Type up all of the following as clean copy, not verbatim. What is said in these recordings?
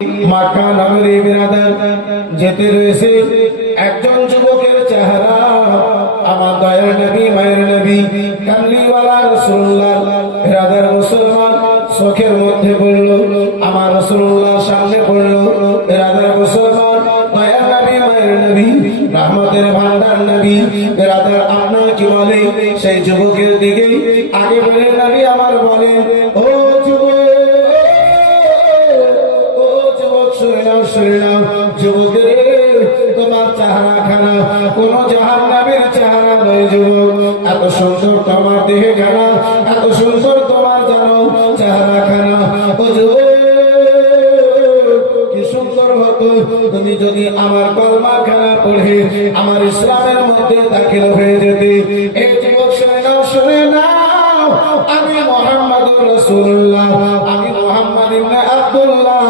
মক্কা নগরী বিরাদার যেতে রয়েছে একজন যুবকের চেহারা। আমার দয়ার নবী মায়ের নবী কামলিওয়ালা রাসূলুল্লাহ বিরাদার মুসলমান চোখের মধ্যে পড়ল, আমার রাসূলুল্লাহ সামনে পড়ল। বিরাদার মুসলমান দয়ার নবী মায়ের নবী রহমতের ভান্ডার নবী বিরাদার আপনার কি বলে? সেই যুবকের দিকে আগে বলে নবী আমার বলেন, ও যুবকের তোমার চেহারা খানা কোন জাহান্নামের চেহারা নয় যুবক। এত সুন্দর তোমার দেহে খানা, এত সুন্দর তোমার জানো চেহারা খানা। ও যুবক, কি সুন্দর হতো তুমি যদি আমার কলমা খানা পড়ে আমার ইসলামের মধ্যে দাখিল হয়ে যেতে। এই যুবক শুনে নাও, শুনে নাও, আমি মুহাম্মদুর রাসূলুল্লাহ, আমি মুহাম্মদ ইবনে আব্দুল্লাহ।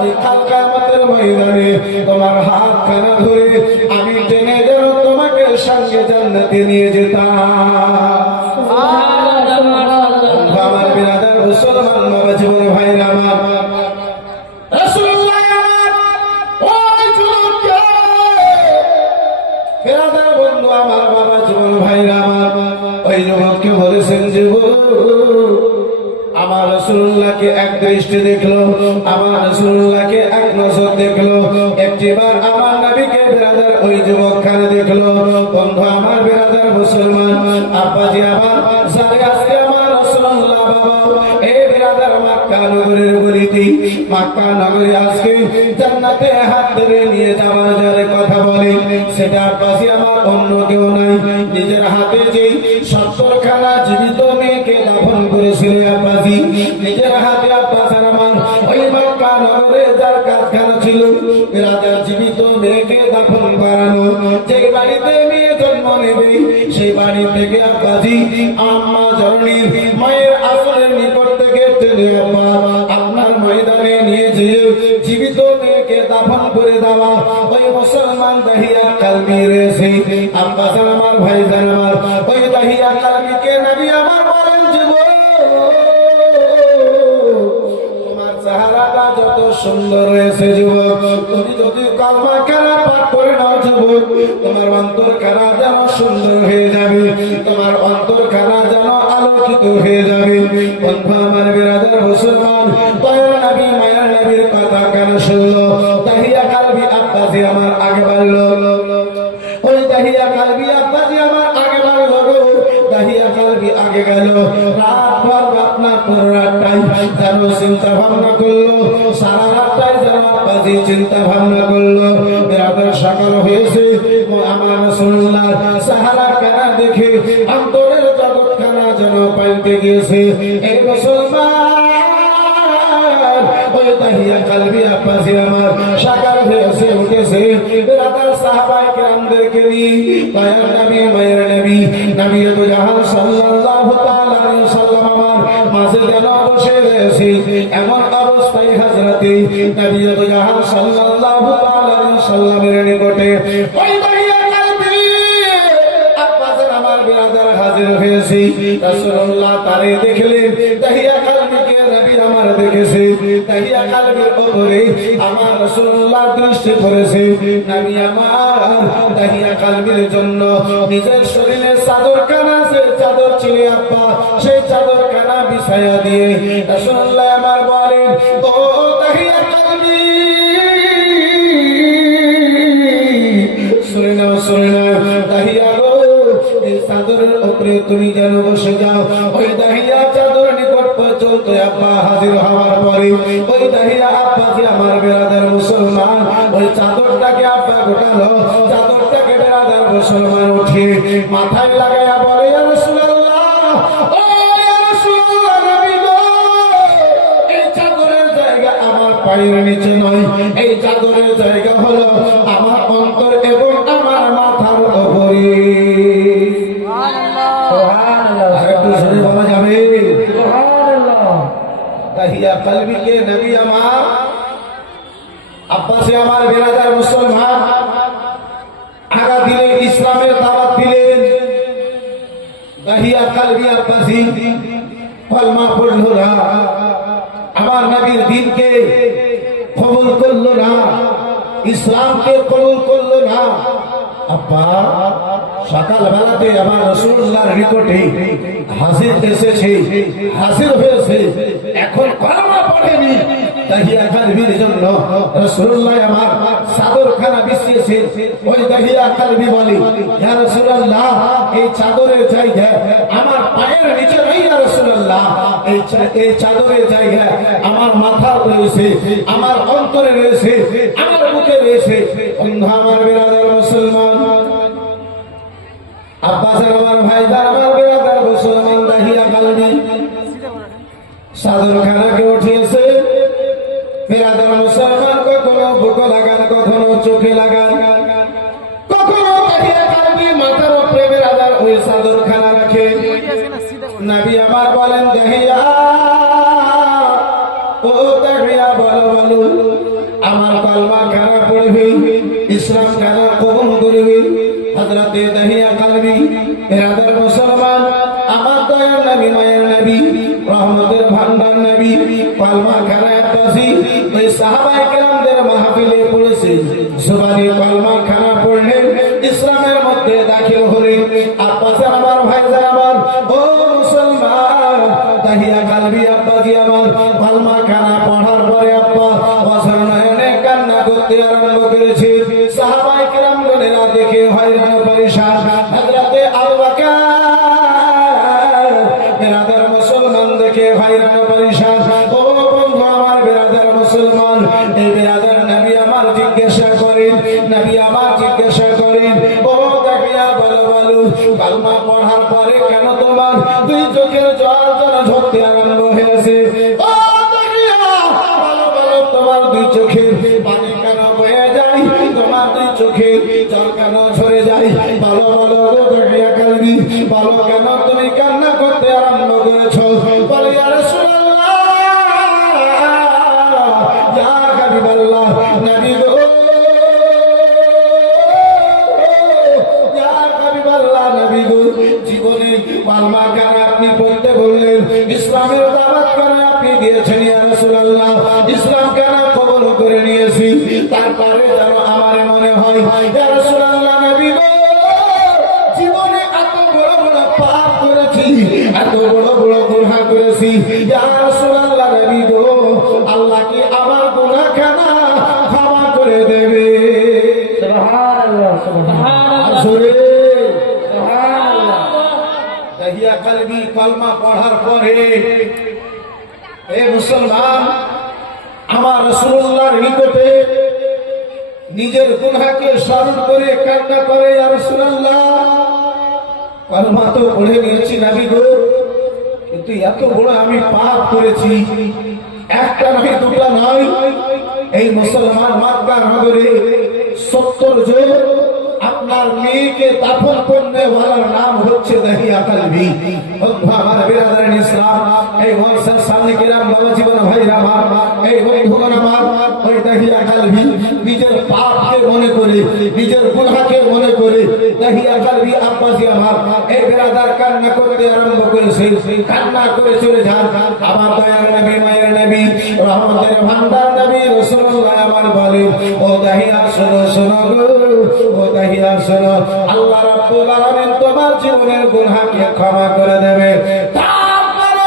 ওই কাল কিয়ামতের ময়দানে তোমার হাত খানা ধরে আমি টেনে যেন তোমাকে সঙ্গে জান্নাতে নিয়ে যেতাম। আমার বিরাদার মুসলমান বাবা জীবন ভাইরা আমার রাসূলুল্লাহ ওই যুবককে বিরাদার বন্ধু আমার বাবা জীবন ভাইরা আমার ওই যুবককে বলেছেন, যুবক আমার রাসূলুল্লাহকে এক দৃষ্টি দেখলো, আমার রাসূলুল্লাহকে এক নজর দেখলো, একটিবার আমার নবীকে বিরাদার ওই যুবক খানে দেখলো। বন্ধু আমার বিরাদার মুসলমান আব্বাজি আমার সাথে আজকে আমার রাসূলুল্লাহ বাবা এই বিরাদার মক্কা নগরীর গলিতে, মক্কা নগরী আজকে জান্নাতে হাত ধরে নিয়ে যাওয়ার যারে কথা বলে সেটা আব্বাজি আমার অন্য কেউ নাই। নিজের হাতে যেই 70 খানা জীবিত মেয়েকে দাফন করেছিল আব্বাজি, নিজের হাতে আব্বাসান আমার ওই মক্কা নগরে যার কারখানা ছিল বিরাদার জীবিত মেয়েকে দাফন করানো। যে বাড়িতে মেয়ে জন্ম নেবে সেই বাড়ি থেকে আব্বাজি আম্মা জননীর মায়ের আসরের নিকট থেকে টেনে আব্বা আপনার ময়দানে নিয়ে যেয়ে জীবিত মেয়েকে দাফন করে দেওয়া। ওই মুসলমান দাহিয়া কালবি রয়েছে আব্বাসান আমার ভাইজান আমার ওই দাহিয়া কালবিকে নবী আমার বলেন, যুবক তোমার চেহারাটা যত সুন্দর হয়েছে যুবক, তুমি যদি কালমা খানা পাঠ করে নাও যুবক, তোমার অন্তর খানা যেন সুন্দর হয়ে যাবে, তোমার অন্তর খানা যেন আলোকিত হয়ে যাবে। বন্ধু আমার বিরাদার মুসলমান দয়ার নবী মায়ার নবীর কথা কেন শুনলো? দাহিয়া কালবি আব্বাজি আমার আগে বাড়লো, ওই দাহিয়া কালবি আব্বাজি আমার আগে বাড়লো, দাহিয়া কালবি আগে গেল। রাত ভর আপনার পুরো রাতটাই যেন চিন্তা ভাবনা করলো, সারা রাতটাই যেন আব্বাজি চিন্তা ভাবনা করলো। বিরাদার সকাল হয়েছে, আমার রাসূলুল্লাহ চেহারা খানা দেখে অন্তরের জগৎখানা যেন পাল্টে গিয়েছে। এই মুসলমান ওই দাহিয়া কালবি আব্বাজি আমার সকাল হয়েছে, উঠেছে বিরাদার সাহাবায়ে কেরামদেরকে নিয়ে দয়ার নবী মায়ের নবী নবী দু জাহান সাল্লাল্লাহু তাআলা আলাইহি ওয়াসাল্লাম আমার মাঝে যেন বসে রয়েছে। এমন অবস্থায় হযরতে নবী দু জাহান সাল্লাল্লাহু তাআলা আলাইহি ওয়াসাল্লামের নিকটে ওই দাহিয়া কালবি আব্বাজান আমার বিরাদার হাজির হয়েছে। রাসূলুল্লাহ তারে দেখলেন, দাহিয়া কালবিকে নবী আমার দেখেছে, দাহিয়া কালবির উপরে আমার রাসূলুল্লাহ দৃষ্টি পড়েছে। নবী আমার দাহিয়া কালবির জন্য নিজের শরীরে চাদর খানা আছে, চাদর ছিলে আব্বা, সেই চাদর খানা বিছায়া দিয়ে রাসূলুল্লাহ আমার বলেন, ও দাহিয়া কালবি শুনে নাও, শুনে নাও দাহিয়া গো, এই চাদরের উপরে তুমি যেন বসে যাও। ওই দাহিয়া চাদর নিকট পর্যন্ত আব্বা হাজির হওয়ার পরে ওই দাহিয়া আব্বাজি আমার বিরাদার মুসলমান ওই চাদরটাকে আব্বা গোটালো, চাদরটাকে বিরাদার মুসলমান উঠে মাথায় লাগাইয়া বলে, ইয়া রাসূলুল্লাহ, ও ইয়া রাসূলুল্লাহ নবী গো, এই চাদরের জায়গা আমার পায়ের নিচে নয়, এই চাদরের জায়গা হলো আমার অন্তর এবং আমার মাথার উপরে। দাহিয়া কালবিকে নবী আমার আব্বাসে আমার বিরাদার মুসলমান আগা দিলেন, ইসলামের দাওয়াত দিলেন। দাহিয়া কালবি আব্বাসি কলমা পড়ল না, আমার নবীর দ্বীনকে কবুল করলো না, ইসলামকে কবুল করলো না। আব্বা সকাল বেলাতে আমার রাসূলুল্লাহর নিকটে হাজির হয়েছে, এখন কলমা পড়েনি। দাহিয়া কালবির জন্য রাসূলুল্লাহ আমার চাদরখানা বিছিয়েছে। ওই দাহিয়া কালবি বলে, ইয়া রাসূলুল্লাহ, এই চাদরের জায়গা আমার পায়ের নিচে নেই। ইয়া রাসূলুল্লাহ, এই চাদরের জায়গা আমার মাথা রয়েছে, আমার অন্তরে রয়েছে, আমার বুকে রয়েছে। বন্ধু আমার, বিরাদার মুসলমান, আব্বাসের আমার ভাইদার, আমার বিরাদার মুসলমান, দাহিয়া কালবি চাদরখানাকে উঠিয়েছে। বিরাদার মুসলমান, কখনো বুকে লাগান, কখনো চোখে লাগান, কখনো দাহিয়া কালবি মাথার উপরে বিরাদার ওই চাদরখানা রাখে। নবী আমার বলেন, দাহিয়া, ও দাহিয়া, বলো বলো, আমার কলমা খানা পড়বি, ইসলাম খানা কবুল করবি। হযরতে দাহিয়া কালবি, বিরাদার মুসলমান, আমার দয়ার নবী, মায়ের নবী, রহমতের ভান্ডার নবী, কলমা খানায় আব্বাসী ওই সাহাবায়ে কেরামদের মাহফিলে পড়েছে। সুবহানি কলমা খানা পড়লেন, ইসলামের মধ্যে দাখিল হলেন। আব্বাসের আমার ভাইজান আমার, ও মুসলমান, দাহিয়া কালবি আব্বাসী আমার কলমা খানা পড়ার পরে আব্বা বছর নয়নে কান্না করতে আরম্ভ করেছে। সাহাবায়ে কেরামগণেরা দেখে হয়রান পরেশান। হযরতে আবু বকর, বিরাদার মুসলমান, দেখে হয়রান পরেশান। ও বন্ধু আমার, বিরাদার মুসলমান, এই বিরাদার নবী আমার জিজ্ঞাসা করেন, ও দাহিয়া, বলো বলো, কালমা পড়ার পরে কেন তোমার দুই চোখের জল ঝরতে আরম্ভ হয়েছে? ও দাহিয়া, বলো বলো, তোমার দুই চোখের পানি কেন বয়ে যায়? তোমার দুই চোখে জল কেন ঝরে যায়? বলো বলো গো দাহিয়া কালবি, বলো কেন তুমি কান্না করতে আরম্ভ করেছো? বলে, ইয়া রাসূলুল্লাহ, ইয়া হাবিবাল্লাহ, নবী গো, ইয়া হাবিবাল্লাহ, নবী গো, জীবনে কলমা কেন আপনি পড়তে বললেন? ইসলামের দাওয়াত কেন আপনি দিয়েছেন? ইয়া রাসূলুল্লাহ, ইসলাম কেন কবুল করে নিয়েছি, তারপরে যেন আমার মনে হয়, ইয়া রাসূলুল্লাহ, নবী গো, জীবনে এত বড় বড় পাপ করেছি, এত বড় বড় গুনাহ করেছি, ইয়া রাসূলুল্লাহ, নবী গো, আল্লাহ কি আমার গুনাহখানা ক্ষমা করে দেবে? সুবহানাল্লাহ, সুবহানাল্লাহ, সুবহানাল্লাহ। দাহিয়া কালবি কলমা পড়ার পরে, এ মুসলমান, আমার রাসূলুল্লাহর নিকটে নিজের গুনাহকে স্মরণ করে কান্না করে, ইয়া রাসূলুল্লাহ, কলমা তো পড়ে নিয়েছি নবী গো, কিন্তু এত বড় আমি পাপ করেছি, একটা নয়, দুটা নয়, এই মুসলমান মক্কা নগরে 70 জন আপনার মেয়েকে দাফন করনে ওয়ালার নাম হচ্ছে দাহিয়া কালবি। বন্ধু আমার, বিরাদার ইসলাম, এই ওয়াসার সামনে কিরাম বাবা জীবন ভাইরা আমার, এই বন্ধুগণ আমার, ওই দাহিয়া কালবি নিজের পাপকে মনে করে, নিজের গুনাহকে মনে করে, দাহিয়া কালবি আব্বাসী আমার, এই বিরাদার কান্না করতে আরম্ভ করেছে। কান্না করে চলে যান। আমার দয়ার নবী, মায়ের নবী, রহমতের ভান্ডার নবী রাসূলুল্লাহ আমার বলে, ও দাহিয়া শোনো, শোনো গো, ও দাহিয়া শোনো, আল্লাহ রাব্বুল আলামিন তোমার জীবনের গুনাহকে ক্ষমা করে দেবে। তারপরে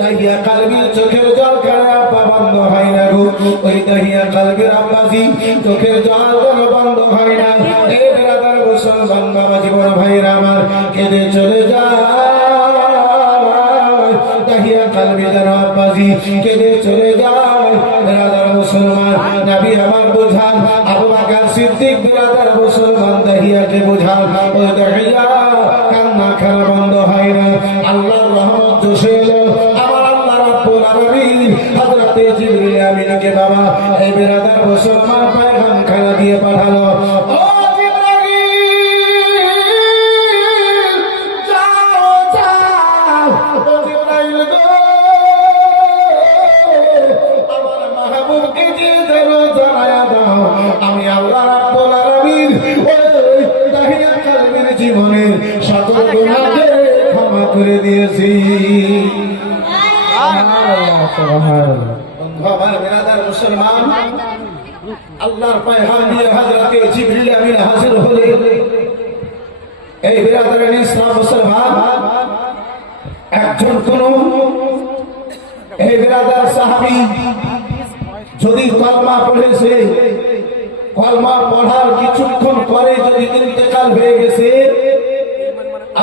দাহিয়া কালবির চোখের জল কেন বন্ধ হয় না গো? ওই দাহিয়া কালবির আব্বাসী চোখের জল কেন বন্ধ হয় না? এই বিরাদার মুসলমান বাবা জীবন ভাইরা আমার, কেঁদে চলে যায়। দাহিয়া কালবি যেন আব্বাসী কেঁদে চলে যায়। বিরাদার মুসলমান, নবী আমার বোঝান, আবু বকর সিদ্দিক বিরাদার মুসলমান দাহিয়াকে বোঝান, ও দাহিয়া, কান্না খানা বন্ধ হয় না। আল্লাহর রহমত জোশে এলো। আমার আল্লাহ রাব্বুল আলামিন হযরতে জিবরিল আমিনকে বাবা এই বিরাদার মুসলমান পয়গাম খানা দিয়ে পাঠালো। ও জিবরাইল, যাও যাও, ও জিবরাইল গো, আমার মাহবুবকে যে যেন জানায়া দাও, আমি আল্লাহ রাব্বুল আলামিন ওই দাহিয়া কালবির জীবনে সকল গুনাহকে ক্ষমা করে দিয়েছি। সুবহানাল্লাহ, সুবহানাল্লাহ। আমার বিরাদার মুসলমান, আল্লাহর পায়গাম নিয়ে হযরতে জিবরিল আমিন হাজির হলেন। এই বিরাদার ইসলাম মুসলমান, একজন কোন এই বিরাদার সাহাবী যদি কলমা পড়েছে, কলমা পড়ার কিছুক্ষণ পরে যদি ইন্তেকাল হয়ে গেছে,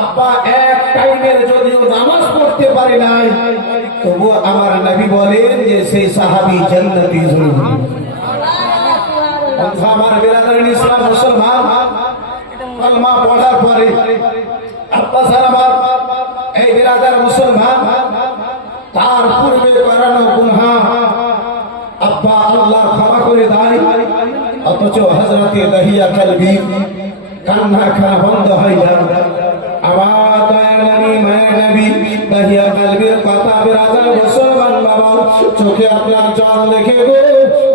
আব্বা এক টাইমের যদিও নামাজ পড়তে পারে নাই, তবু আমার নবী বলেন যে সেই সাহাবী জান্নাতি জরুর। আমার বিরাদার ইসলাম মুসলমান, কলমা পড়ার পরে আব্বা সারা এই বিরাদার মুসলমান তার পূর্বে করানো গুনাহ আব্বা আল্লাহ ক্ষমা করে দেয়, অথচ হযরতে দাহিয়া কালবি কান্না খানা বন্ধ হয় না। আমার দয়ার নবী মায়ের নবী দাহিয়া কালবির কথা বিরাদার মুসলমান বাবা চোখে আপনার জল দেখে গো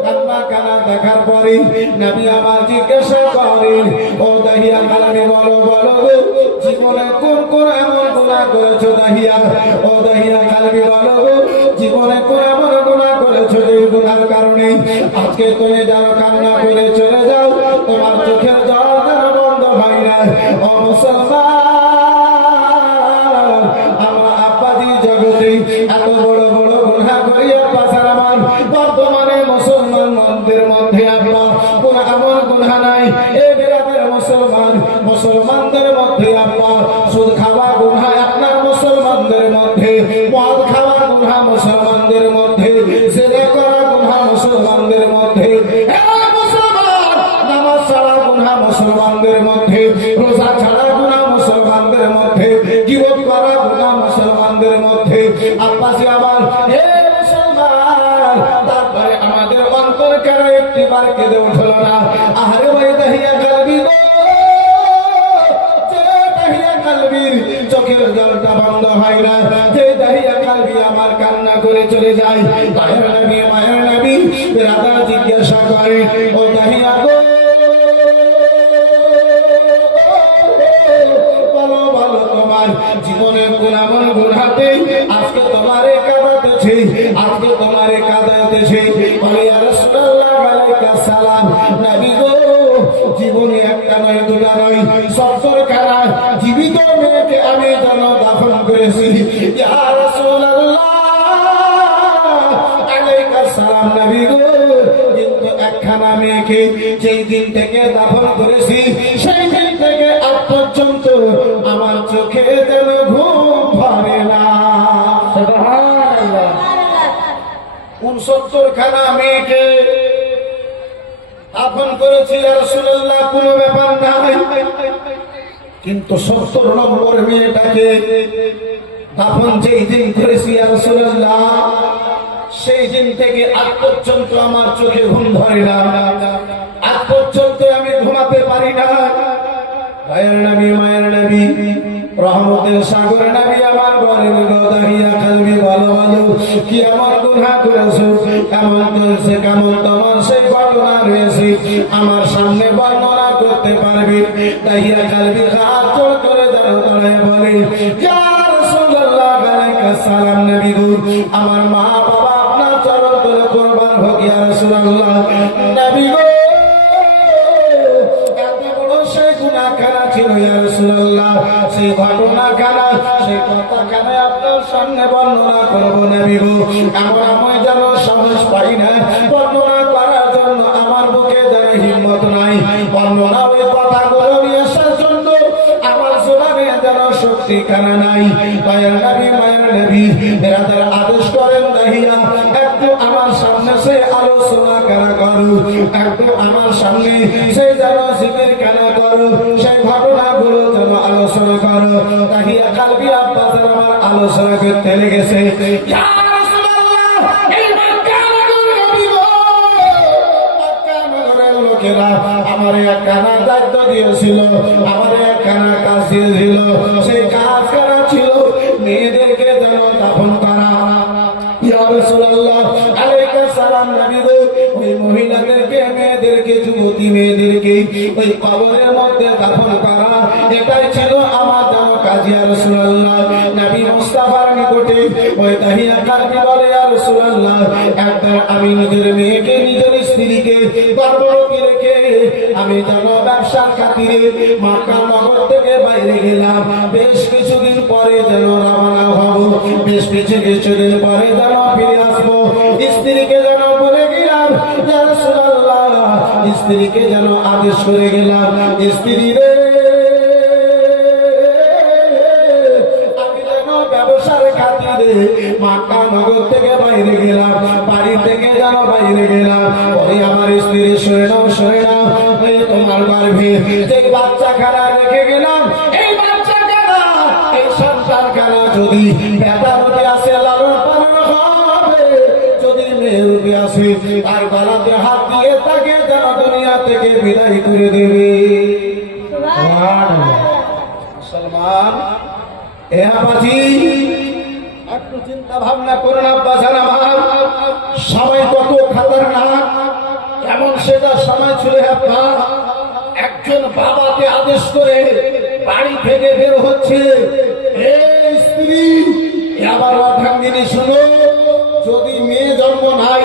কান্না কানা দেখার পরে নবী আমার জিজ্ঞাসা করেন, ও দাহিয়া কালবি বলো বলো গো জীবনে কোন কোন এমন গুনাহ করেছো দাহিয়া? ও দাহিয়া কালবি বলো গো জীবনে কোন এমন গুনাহ করেছো যে গুনার কারণে আজকে তুমি যারা কান্না করে চলে যাও, তোমার চোখের জল যেন বন্ধ হয় না। ও মুসলমান, আমার আব্বাজি জগতে এত বড় বড় গুনাহ করিয়া পাশার আমার বর্তমানে মুসলমান মন্দির মধ্যে আব্বা কোন এমন গুনাহ নাই। এ বেরাদের মুসলমান, মুসলমানদের মধ্যে আব্বা সুদ খাওয়া গুনাহ আপনার মুসলমানদের মধ্যে, মদ খাওয়া গুনাহ মুসলমানদের মধ্যে, জেনা করা গুনাহ মুসলমানদের মধ্যে, মুসলমান নামাজ ছাড়া গুনাহ মুসলমানদের মধ্যে, রোজা ছাড়া গুনাহ মুসলমানদের মধ্যে, জীবন করা গুনাহ মুসলমানদের মধ্যে। আব্বাসী আমার হে মুসলমান, তারপরে আমাদের অন্তর কেন একটিবার কেঁদে উঠল না? আহারে ভাই দাহিয়া কালবি গো, দাহিয়া কালবির চোখের জলটা বন্ধ হয় না, যে দাহিয়া কালবি আমার কান্না করে চলে যায়। মায়ের নবী মায়ের নবী রাধা জিজ্ঞাসা করে, ও দাহিয়া গো বলো বলো তোমার জীবনে কোন এমন গুনাহতে আজকে তোমারে কাঁদাতেছে, আজকে তোমারে কাঁদাতেছে? বলে ইয়া রাসূলুল্লাহ আলাইকা সালাম, নবী গো জীবনে একটা নয় দুটা নয় 70 খানা জীবিত মেয়েকে আমি যেন দাফন করেছি। ইয়া রাসূলুল্লাহ আলাইকা সালাম নবী গো, কিন্তু একখানা মেয়েকে যেই দিন থেকে দাফন করেছি সেই দিন থেকে আজ পর্যন্ত আমার চোখে যেন ঘুম ধরে না। সুবহানাল্লাহ। 69 খানা মেয়েকে দাফন করেছি ইয়া রাসূলুল্লাহ, কোনো ব্যাপার নাই, কিন্তু 70 নম্বর মেয়েটাকে দাফন যেই দিন করেছি ইয়া রাসূলুল্লাহ, সেই দিন থেকে আজ পর্যন্ত আমার চোখে ঘুম ধরে না, আজ পর্যন্ত আমি ঘুমাতে পারি না। মায়ের নবী মায়ের নবী রহমতের সাগর নবী আমার বলেন, গো দাহিয়া কালবি বলো বলো কি আমার গুনাহ করেছো, কেমন করেছে, কেমন তোমার সেই ঘটনা রয়েছে আমার সামনে বর্ণনা করতে পারবে? দাহিয়া কালবি হাত জোড় করে দাঁড়ায় বলে, ইয়া রাসূলুল্লাহ আলাইকা সালাম নবী গো, আমার মা বাবা আপনার চরণ ধরে কুরবান হোক ইয়া রাসূলুল্লাহ। নবী গো এত বড় সেই গুনাহ খানা ছিল ইয়া রাসূলুল্লাহ, সেই ঘটনা খানা সেই কথা খানা আপনার সামনে বর্ণনা করবো নবী গো, এমন আমি যেন সাহস পাই না, বর্ণনা করার জন্য আমার বুকে যেন হিম্মত নাই, বর্ণনা ওই কথাগুলো নিয়ে আসার জন্য আমার জোবানে যেন শক্তি খানা নাই। মায়ের নবী মায়ের নবী এরাদের আদেশ করেন, দাহিয়া একটু আমার সামনে সে আলোচনা কেনা করো, একটু আমার সামনে সেই যেন জিকির কেনা করো, সেই ঘটনাগুলো যেন আলোচনা করো। দাহিয়া কালবি আব্বাস আমার আলোচনা করতে লেগেছে। ইয়া রাসূলুল্লাহ, এই মক্কা নগরীর নবী গো, মক্কা নগরের লোকেরা আমারে একখানা দায়িত্ব দিয়েছিল, আমারে একখানা কাজ দিয়েছিল, সেই কাজ করা ছিল মেয়েদেরকে যেন দাফন করা। ইয়া রাসূলুল্লাহ আলাইকা সালাম নবী গো, ওই মহিলাদেরকে মেয়েদেরকে যুবতী মেয়েদেরকে ওই কবরের মধ্যে দাফন করা, এটাই ছিল আমার যেন কাজী ইয়া রাসূলুল্লাহ নবী মুস্তাফার নিকটে ওই দাহিয়া কালবি বলে ইয়া রাসূলুল্লাহ একবার আমি নিজের মেয়েকে নিজের স্ত্রীকে গর্ভবতী রেখে আমি যেন ব্যবসার খাতিরে মক্কা নগর থেকে বাইরে গেলাম বেশ কিছুদিন পরে যেন রওনা হব বেশ কিছুদিন পরে যেন ফিরে আসবো স্ত্রীকে যেন বলে গেলাম ইয়া রাসূলুল্লাহ স্ত্রীকে যেন আদেশ করে গেলাম স্ত্রী রে আমি যেন ব্যবসার খাতিরে মক্কা নগর থেকে বাইরে গেলাম বাড়ি থেকে যেন বাইরে গেলাম ওই আমার স্ত্রী শুনে নাও ওই তোমার গর্ভে যে বাচ্চা খানা রেখে গেলাম এই বাচ্চা খানা এই সন্তান খানা যদি বেটা রূপে আসে লালন পালন হবে যদি মেয়ে রূপে আসে তার গলাতে হাত দিয়ে তাকে যেন দুনিয়া থেকে বিদায় করে দেবে মুসলমান এ আবাজি একটু চিন্তা ভাবনা করুন আব্বাজান আমার সময় কত খতরনাক কেমন সেটা সময় ছিল আব্বা একজন বাবাকে আদেশ করে বাড়ি থেকে বের হচ্ছে এই স্ত্রী আবার অর্ধাঙ্গিনী শুনো যদি মেয়ে জন্ম নাই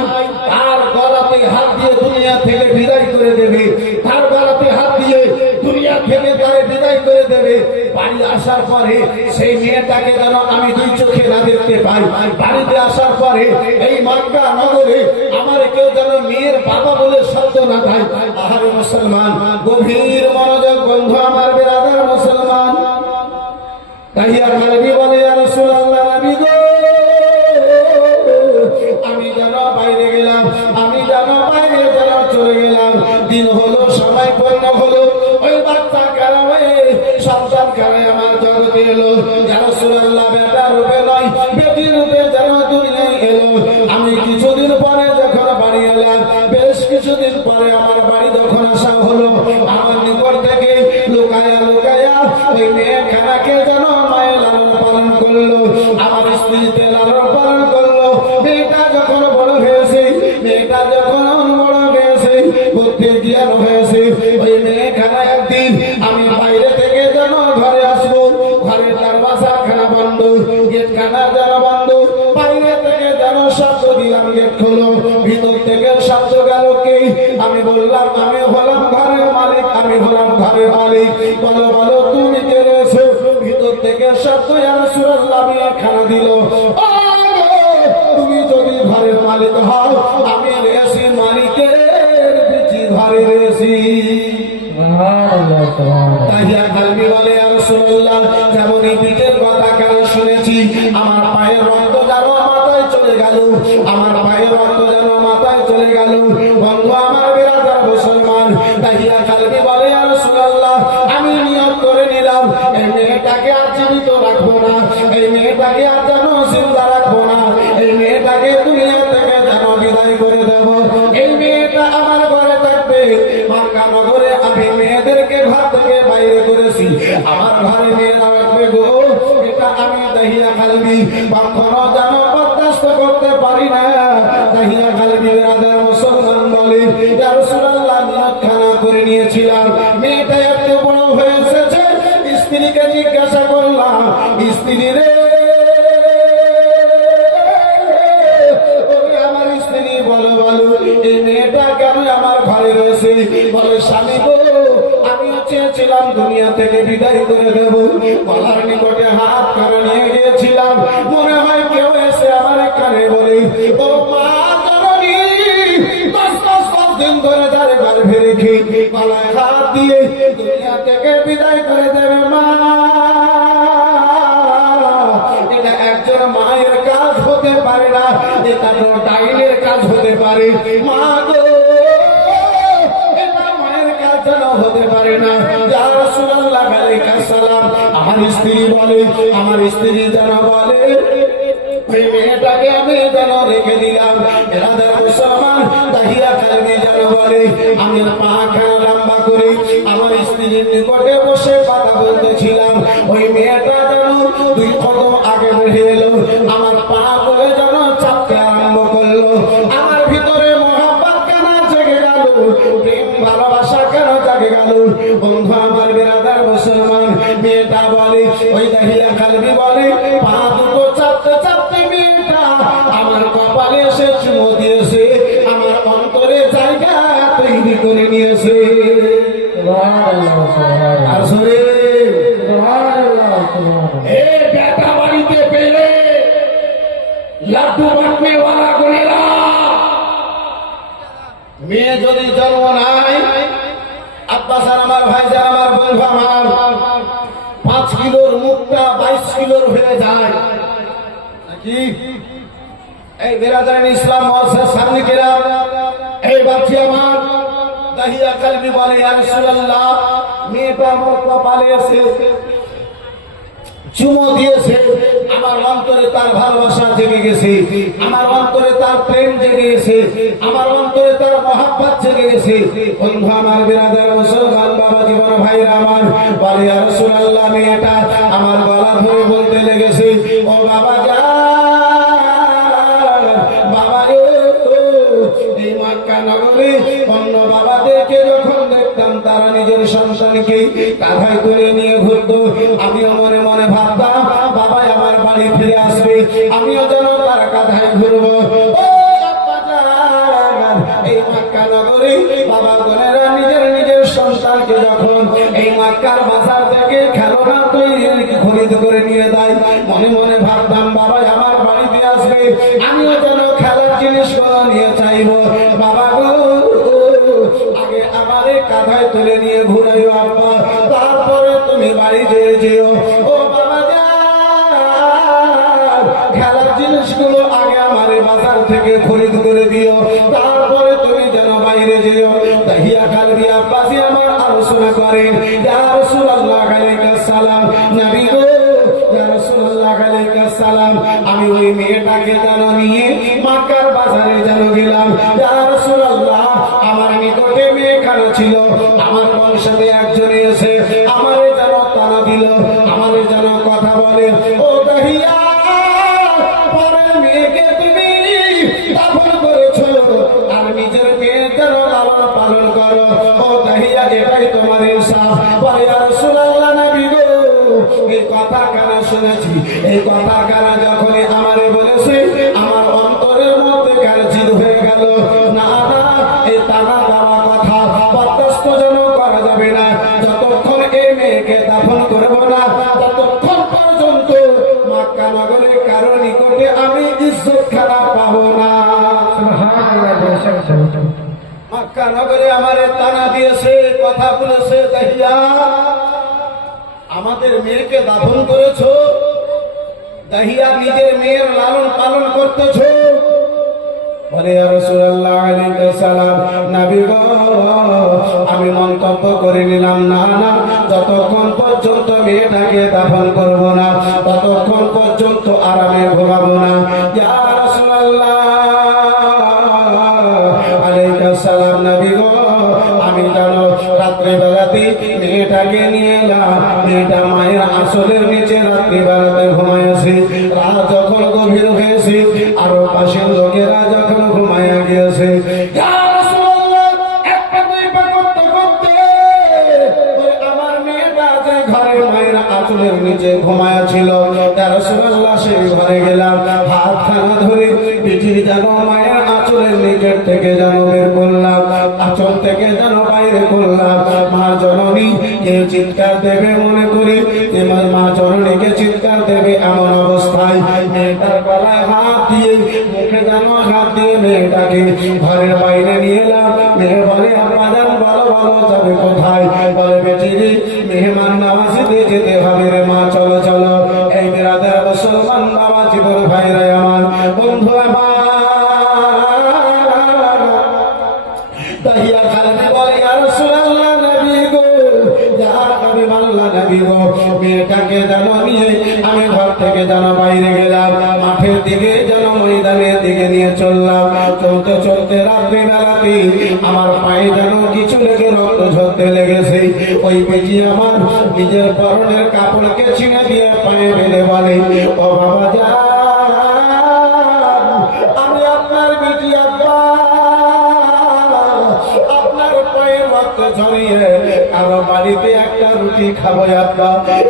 তার গলাতে হাত দিয়ে দুনিয়া থেকে বিদায় করে দেবে তার গলাতে হাত দিয়ে দুনিয়া থেকে তারে বিদায় করে দেবে বাড়ি আসার পরে সেই মেয়েটাকে যেন আমি দুই চোখে না দেখতে পাই বাড়িতে আসার পরে এই মক্কা নগরে আমার কেউ যেন মেয়ের বাবা বলে শব্দ না দেয় আহারে মুসলমান গভীর মনোযোগ বন্ধু আমার বেরাদার মুসলমান তাই আর নবী বলে ইয়া রাসূলুল্লাহ নবী গো আমি যেন বাইরে গেলাম আমি যেন বাইরে যেন চলে গেলাম দিন হলো সময় পূর্ণ হলো ওই বাচ্চা কারামে সন্তান কারায় আমার জগতে এলো ইয়া রাসূলুল্লাহ বেটা রূপে নয় বেটি রূপে যেন দুনিয়ায় এলো আমি কিছুদিন পরে যখন বাড়ি এলাম বেশ কিছুদিন পরে আমার বাড়ি যখন আসা হলো আমার নিকট থেকে লুকায়া লুকায়া ওই মেয়ে খানাকে যেন মায়ের লালন পালন করলো আমার স্ত্রীতে লালন পালন করলো মেয়েটা যখন বড় হয়েছে মেয়েটা যখন বড় হয়েছে বুদ্ধি জ্ঞান হয়েছে ওই মেয়ে খানা একদিন আমি বাইরে থেকে যেন ঘরে আসবো ঘরে দরওয়াজা খানা বন্ধ গেট খানা যেন বন্ধ বাইরে থেকে যেন শব্দ দিলাম গেট খোলো ভিতর থেকে শব্দ গেল কি আমি বললাম আমি হলাম ঘরের মালিক আমি হলাম ঘরের মালিক বলো বলো তুমি কে রয়েছো ভিতর থেকে শব্দ ইয়া রাসূলুল্লাহ মেয়ে খানা দিল তুমি যদি ঘরের মালিক হও আমি রয়েছি মালিকের পিছি ঘরে রয়েছি তাহিয়া কালবি বলে ইয়া রাসূলুল্লাহ যেমন এই পিঠের কথা কেন শুনেছি আমার পায়ের রক্ত যেন মাথায় চলে গেল আমার পায়ের রক্ত যেন মাথায় চলে গেল বন্ধু আমার বিরাদার মুসলমান তাহিয়া কালবি বলে ইয়া রাসূলুল্লাহ আমি নিয়ত করে নিলাম এই মেয়েটাকে আর জীবিত রাখবো না এই মেয়েটাকে আর যেন জিন্দা রাখবো না এই মেয়েটাকে দুনিয়া থেকে যেন বিদায় করে দেব এই মেয়েটা আমার ঘরে থাকবে মক্কা নগরে আমি মেয়েদেরকে ঘর থেকে বাইরে করেছি আমার ঘরে মেয়েরা রাখবে গো এটা আমি দাহিয়া কালবি কখনো যেন বরদাস্ত করতে পারি না দাহিয়া কালবি বিরাদার মুসলমান বলে ইয়া রাসূলুল্লাহ নিয়ত খানা করে নিয়েছিলাম মেয়েটা একটু বড় হয়ে এসেছে স্ত্রীকে জিজ্ঞাসা করলাম স্ত্রী রে আমার স্ত্রী বলো বলো এই মেয়েটা কেন আমার ঘরে রয়েছে বলে স্বামী গো আমিও চেয়েছিলাম দুনিয়া থেকে বিদায় করে দেবো গলার নিকটে হাত করে নিয়ে গিয়েছিলাম মনে হয় কেউ এসে আমার কানে বলে ও মা জননী 10 দিন ধরে যারে গর্ভে রেখে গলায় হাত দিয়ে দুনিয়া থেকে বিদায় করে দেবে মা এটা একজন মায়ের কাজ হতে পারে না এটা তো ডাইনের কাজ হতে পারে মা গো এটা মায়ের কাজ যেন হতে পারে না ইয়া রাসূলুল্লাহ আলাইহিস সালাম আমার স্ত্রী বলে আমার স্ত্রী যেন বলে ওই মেয়েটাকে আমি যেন রেখে দিলাম এরাদার মুসলমান দাহিয়া কালবি যেন বলে আমি পা খানা লম্বা করে আমার স্ত্রীর নিকটে বসে কথা বলতেছিলাম ওই মেয়েটা যেন 2 কদম আগে বেরিয়ে এলো আমার পা বলে যেন চাপতে আরম্ভ করলো আমার ভিতরে মহব্বত কেন জেগে গেল প্রেম ভালোবাসা কেন জেগে গেল বন্ধু আমার বিরাদার মুসলমান মেয়েটা বলে ওই মেয়ে যদি জন্ম নাই, আব্বাস আর আমার ভাইজান আমার বন্ধু আমার, 5 কিলোর মুখটা 22 কিলোর হয়ে যায় নাকি? এই বেরাদারান ইসলাম মহাসের সামনে গেলাম, এই বাচ্চা আমার দাহিয়া কালবি বলে ইয়া রাসূলুল্লাহ, মেয়েটা আমার কপালে এসে চুমো দিয়েছে, আমার অন্তরে তার ভালোবাসা জেগে গেছে, আমার অন্তরে তার প্রেম জেগে গেছে, আমার অন্তরে তার মহব্বত জেগে গেছে। বন্ধু আমার, বিরাদার মুসলমান বাবা জীবন ভাইরা আমার বলে ইয়া রাসূলুল্লাহ, মেয়েটা আমার গলা ধরে বলতে লেগেছে, ও বাবা জান, বাবা এই মক্কা নগরে অন্য বাবাদেরকে যখন দেখতাম তারা নিজের সন্তানকে কাঁধায় তুলে নিয়ে ঘুরতো, আমিও মনে মনে ভাবতাম বাবা আমার বাড়ি ফিরে আসবে, আমিও যেন তার কাঁধায় ঘুরবো। এই মক্কা নগরে বাবা বোনেরা নিজের নিজের সন্তানকে যখন এই মক্কার বাজার থেকে খেলনা তৈরি খরিদ করে নিয়ে দেয়, মনে মনে ভাবতাম বাবা আমার বাড়িতে আসবে, আমিও যেন খেলার জিনিসগুলো নিয়ে চাইবো। বাবা গো, আগে আমারে কাঁধায় তুলে নিয়ে ঘুরাইও আব্বা, তারপরে তুমি বাড়িতে যেও। ও বাবা যান, খেলার জিনিসগুলো আগে আমারে বাজার থেকে খরিদ করে দিও, তারপরে তুমি যেন বাইরে যেও। দাহিয়া কালবি আব্বাসি আমার আলোচনা করেন, ইয়া রাসূলুল্লাহ আলাইহিস সালাম, নবী গো, ইয়া রাসূলুল্লাহ আলাইহিস সালাম, আমি ওই মেয়েটাকে যেন নিয়ে মক্কার বাজারে যেন গেলাম। ইয়া রাসূলুল্লাহ, আমার নিকটে মেয়েখানা ছিল, আমার বংশে একজনে এসে আমারে যেন তারা দিল, আমারে যেন কথা বলে, ও দাহিয়া, পরের মেয়েকে তুমি দাফন করেছো আর নিজের মেয়ে যেন লালন পালন করো। ও দাহিয়া, এটাই তোমার ইনসাফ। বলে ইয়া রাসূলুল্লাহ, নবী গো, এই কথা কানা শুনেছি, এই কথা কানা যখনই আমারে বলেছে আমার অন্তরের মধ্যে কারচিত হয়ে গেল। না না, এই তারা দেওয়া কথা বরদাস্ত যেন করা যাবে না, যতক্ষণ এই মেয়েকে দাফন করবো না ততক্ষণ পর্যন্ত মক্কা নগরে কারো নিকটে আমি ইজ্জত খারাপ পাবো না। মক্কা নগরে আমারে তানা দিয়েছে, কথা বলেছে, দাহিয়া আমাদের মেয়েকে দাফন করেছো, দাহিয়া নিজের মেয়ের লালন পালন করতেছো। বলে ইয়া রাসূলুল্লাহ আলাইহিস সালাম, নবী গো, আমি মন্তব্য করে নিলাম, না না, যতক্ষণ পর্যন্ত মেয়েটাকে দাফন করব না ততক্ষণ পর্যন্ত আরামে ঘুমাবো না। ইয়া রাসূলুল্লাহ আলাইহিস সালাম, নবী গো, আমি জানো রাত্রি বেলাতে মেয়েটাকে নিয়ে এলাম, মেয়েটা মায়ের আঁচলের নিচে রাত্রি বেলাতে ঘুমাইছে। রাত যখন গভীর হয়েছে, আরো পাশের লোকেরা যখন ঘুমাইয়া গিয়েছে, ইয়া রাসূলুল্লাহ, একটা দুই পা করতে করতে আমার মেয়েটা যে ঘরে মায়ের আঁচলের নিচে ঘুমায়া ছিল, ইয়া রাসূলুল্লাহ সেই ঘরে গেলাম, হাতখানা ধরে পিঠি যেন মায়ের আঁচলের নিচের থেকে যেন বের করলাম, আঁচল থেকে যেন বাইরে করলাম। মা জননী কে চিৎকার দেবে মনে করি, এবার মা জননীকে চিৎকার দেবে এমন অবস্থায় মেয়েটার গলায় হাত দিয়ে, মুখে যেন হাত দিয়ে মেয়েটাকে ঘরের বাইরে নিয়ে এলাম। মেয়ে বলে, আব্বাজান বলো বলো যাবে কোথায়? বলে, বেটি রে, মেহমান নামাজিতে যেতে হবে রে মা, চলো চলো। এই বিরাদার মুসলমান বাবা জীবন ভাইরা আমার, বন্ধু আমার, দাহিয়া কালবি বলে, ইয়া রাসূলুল্লাহ, নবী গো, যা কবি মাল্লা, নবী গো, মেয়েটাকে যেন নিয়ে আমি ঘর থেকে যেন বাইরে গেলাম, মাঠের দিকে যেন ময়দানের দিকে নিয়ে চললাম। চলতে চলতে রাত্রি বেলাতে আমার পায়ে যেন কিছু লেগে রক্ত ঝরতে লেগেছে। ওই বেটি আমার নিজের পরনের কাপড়কে ছিঁড়ে দিয়ে পায়ে ফেলে বলে, ও বাবা যান, আমি আপনার বেটি আব্বা, আপনার পায়ের রক্ত ঝরিয়ে আমার বাড়িতে একটা রুটি খাবো আব্বা,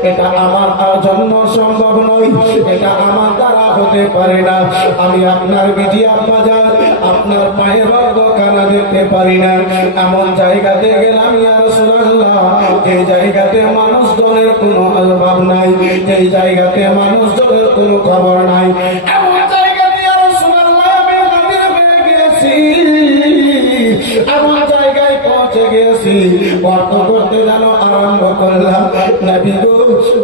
এটা আমার জন্য সম্ভব নয়, এটা আমার দ্বারা হতে পারে না। আমি আপনার বিধি আব্বা যান, আপনার পায়ের রক্ত কানা দেখতে পারি না। এমন জায়গাতে গেলাম ইয়া রাসূলুল্লাহ, যে জায়গাতে মানুষজনের কোনো অভাব নাই, যে জায়গাতে মানুষজনের কোনো খবর নাই, এমন জায়গাতে ইয়া রাসূলুল্লাহ আমি হাজির হয়ে গেছি। এমন জায়গায় পৌঁছে গেছি গর্ত করতে যেন আরম্ভ করলাম। নবী গো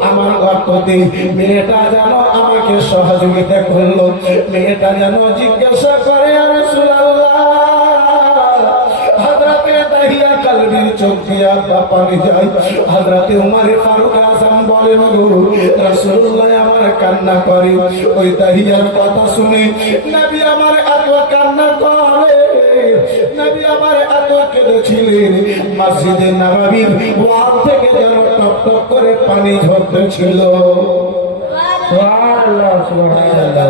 আমার গর্ততে মেয়েটা যেন আমাকে সহযোগিতা করলো। মেয়েটা যেন জিজ্ঞাসা করে ইয়া রাসূলুল্লাহ, হযরতে দাহিয়া কলবির চোখ দিয়া পানি যায়। হযরতে উমর ফারুক আযম বলেন গো রাসূলুল্লাহ আমার কান্না করে। ওই দাহিয়ার কথা শুনে নবী আমার এত কান্না করে, নবী আমার এত কেঁদেছিলেন, মসজিদে নববীর ওয়াল থেকে যেন টপ টপ করে পানি ঝরতেছিল। সুবহানাল্লাহ সুবহানাল্লাহ।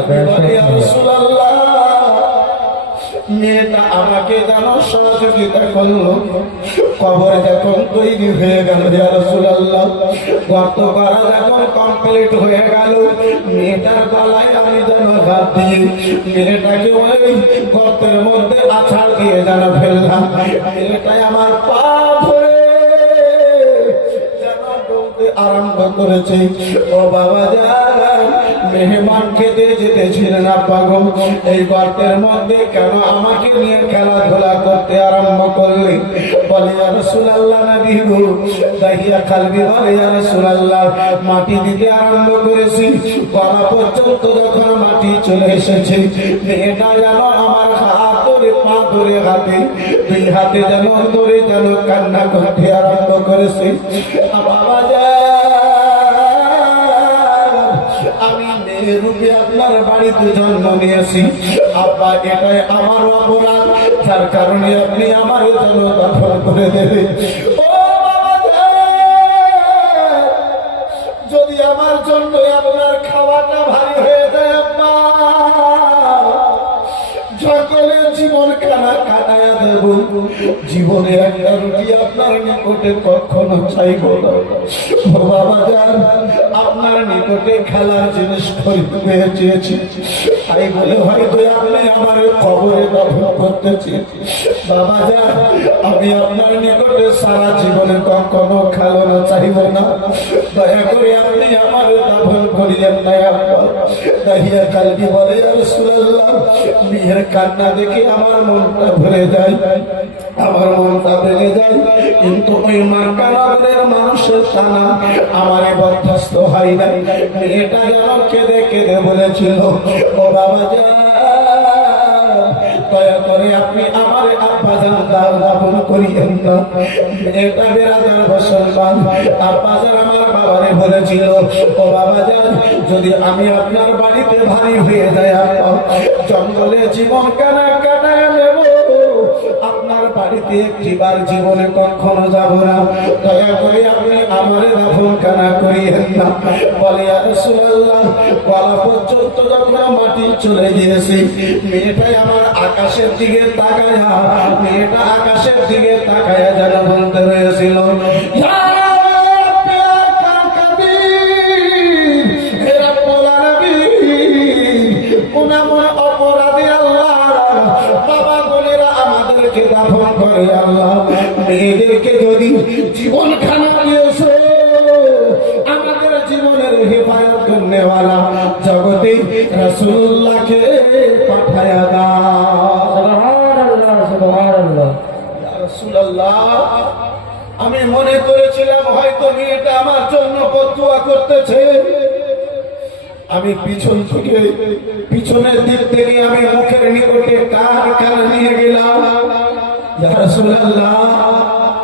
মেয়েটা আমাকে যেন সহযোগিতা করলো। কবর যখন তৈরি হয়ে গেল ইয়া রাসূলুল্লাহ, গর্ত করা যখন কমপ্লিট হয়ে গেল, মেয়েটার গলায় আমি যেন হাত দিয়ে মেয়েটাকে ওই গর্তের মধ্যে আছাড় দিয়ে যেন ফেললাম। মেয়েটাই আমার পা ধরে যেন বলতে আরম্ভ করেছে, ও বাবা যান, মেহমান খেতে যেতেছিলেন আব্বা গো, এই গর্তের মধ্যে কেন আমাকে নিয়ে খেলাধুলা করতে আরম্ভ করলে? বলে ইয়া রাসূলুল্লাহ, নবী গো দাহিয়া কলবি বলে ইয়া রাসূলুল্লাহ, মাটি দিতে আরম্ভ করেছি, গলা পর্যন্ত যখন মাটি চলে এসেছে, মেয়েটা যেন আমার হাত ধরে পা ধরে হাতে দুই হাতে যেন ধরে যেন কান্না করতে আরম্ভ করেছে। বাবা আমি মেয়ে রূপে আপনার বাড়িতে জন্ম নিয়েছি আব্বা, এটাই আমার অপরাধ, যার কারণে আপনি আমার জন্য দখল করে দেবেন। ও বাবা, যদি আমার জন্য আপনার খাওয়াটা ভারী হয়ে যায় আব্বা, সকলের জীবন খানা কাটায়া দেব, জীবনে একটা রুটি আপনার নিকটে কখনো চাইব না। বাবা যান, আপনার নিকটে খেলার জিনিস খরিদতে চেয়েছি, তাই বলে হয়তো আপনি আমার কবরে দফন করতেছি। বাবা যান, আমি আপনার নিকটে সারা জীবনে কখনো খেলানো চাইব না, দয়া করে আপনি আমার দফন করিয়েন না আব্বা। দাহিয়া কলবি বলে ইয়া রাসূলুল্লাহ, মেয়ের কান্না দেখে আমার মনটা ভরে যায়, আমার মনটা ভেঙে যায়, কিন্তু ওই মার্কানগরের মানুষের টানা আমারে বরদাস্ত হয় নাই। মেয়েটা যেন কেঁদে কেঁদে বলেছিল, ও বাবা যান, দয়া করে আপনি আমার আব্বা জান দাফন করিয়েন না। এটা বেরাদার মুসলমান আব্বা জান আমার বাবারে বলেছিল, ও বাবা যান, যদি আমি আপনার বাড়িতে ভারী হয়ে যাই আব্বা, জঙ্গলে জীবন কানা কাটায় নেব, আপনার বাড়িতে একটিবার জীবনে কখনো যাব না, দয়া করে আপনি আমার দাফন কানা করিয়েন না। বলে ইয়া রাসূলুল্লাহ, গলা পর্যন্ত যখন মাটি চলে গিয়েছে, মেয়েটাই আমার আকাশের দিকে তাকায়া, মেয়েটা আকাশের দিকে তাকায়া যেন বলতে হয়েছিল, অপরাধী আল্লাহ, বাবা বোনেরা আমাদেরকে দাফন করে আল্লাহ, মেয়েদেরকে যদি জীবন খানা দিয়েছে, আমাদের জীবনের হেফাজত করনেওয়ালা জগতে রাসূলুল্লাহকে পাঠায়া দাও। সুবহানাল্লাহ সুবহানাল্লাহ। ইয়া রাসূলুল্লাহ, আমি মনে করেছিলাম হয়তো মেয়েটা আমার জন্য বদদুয়া করতেছে। আমি পিছনের দিক থেকে আমি মুখের নিকটে কান নিয়ে গেলাম, ইয়া রাসূলুল্লাহ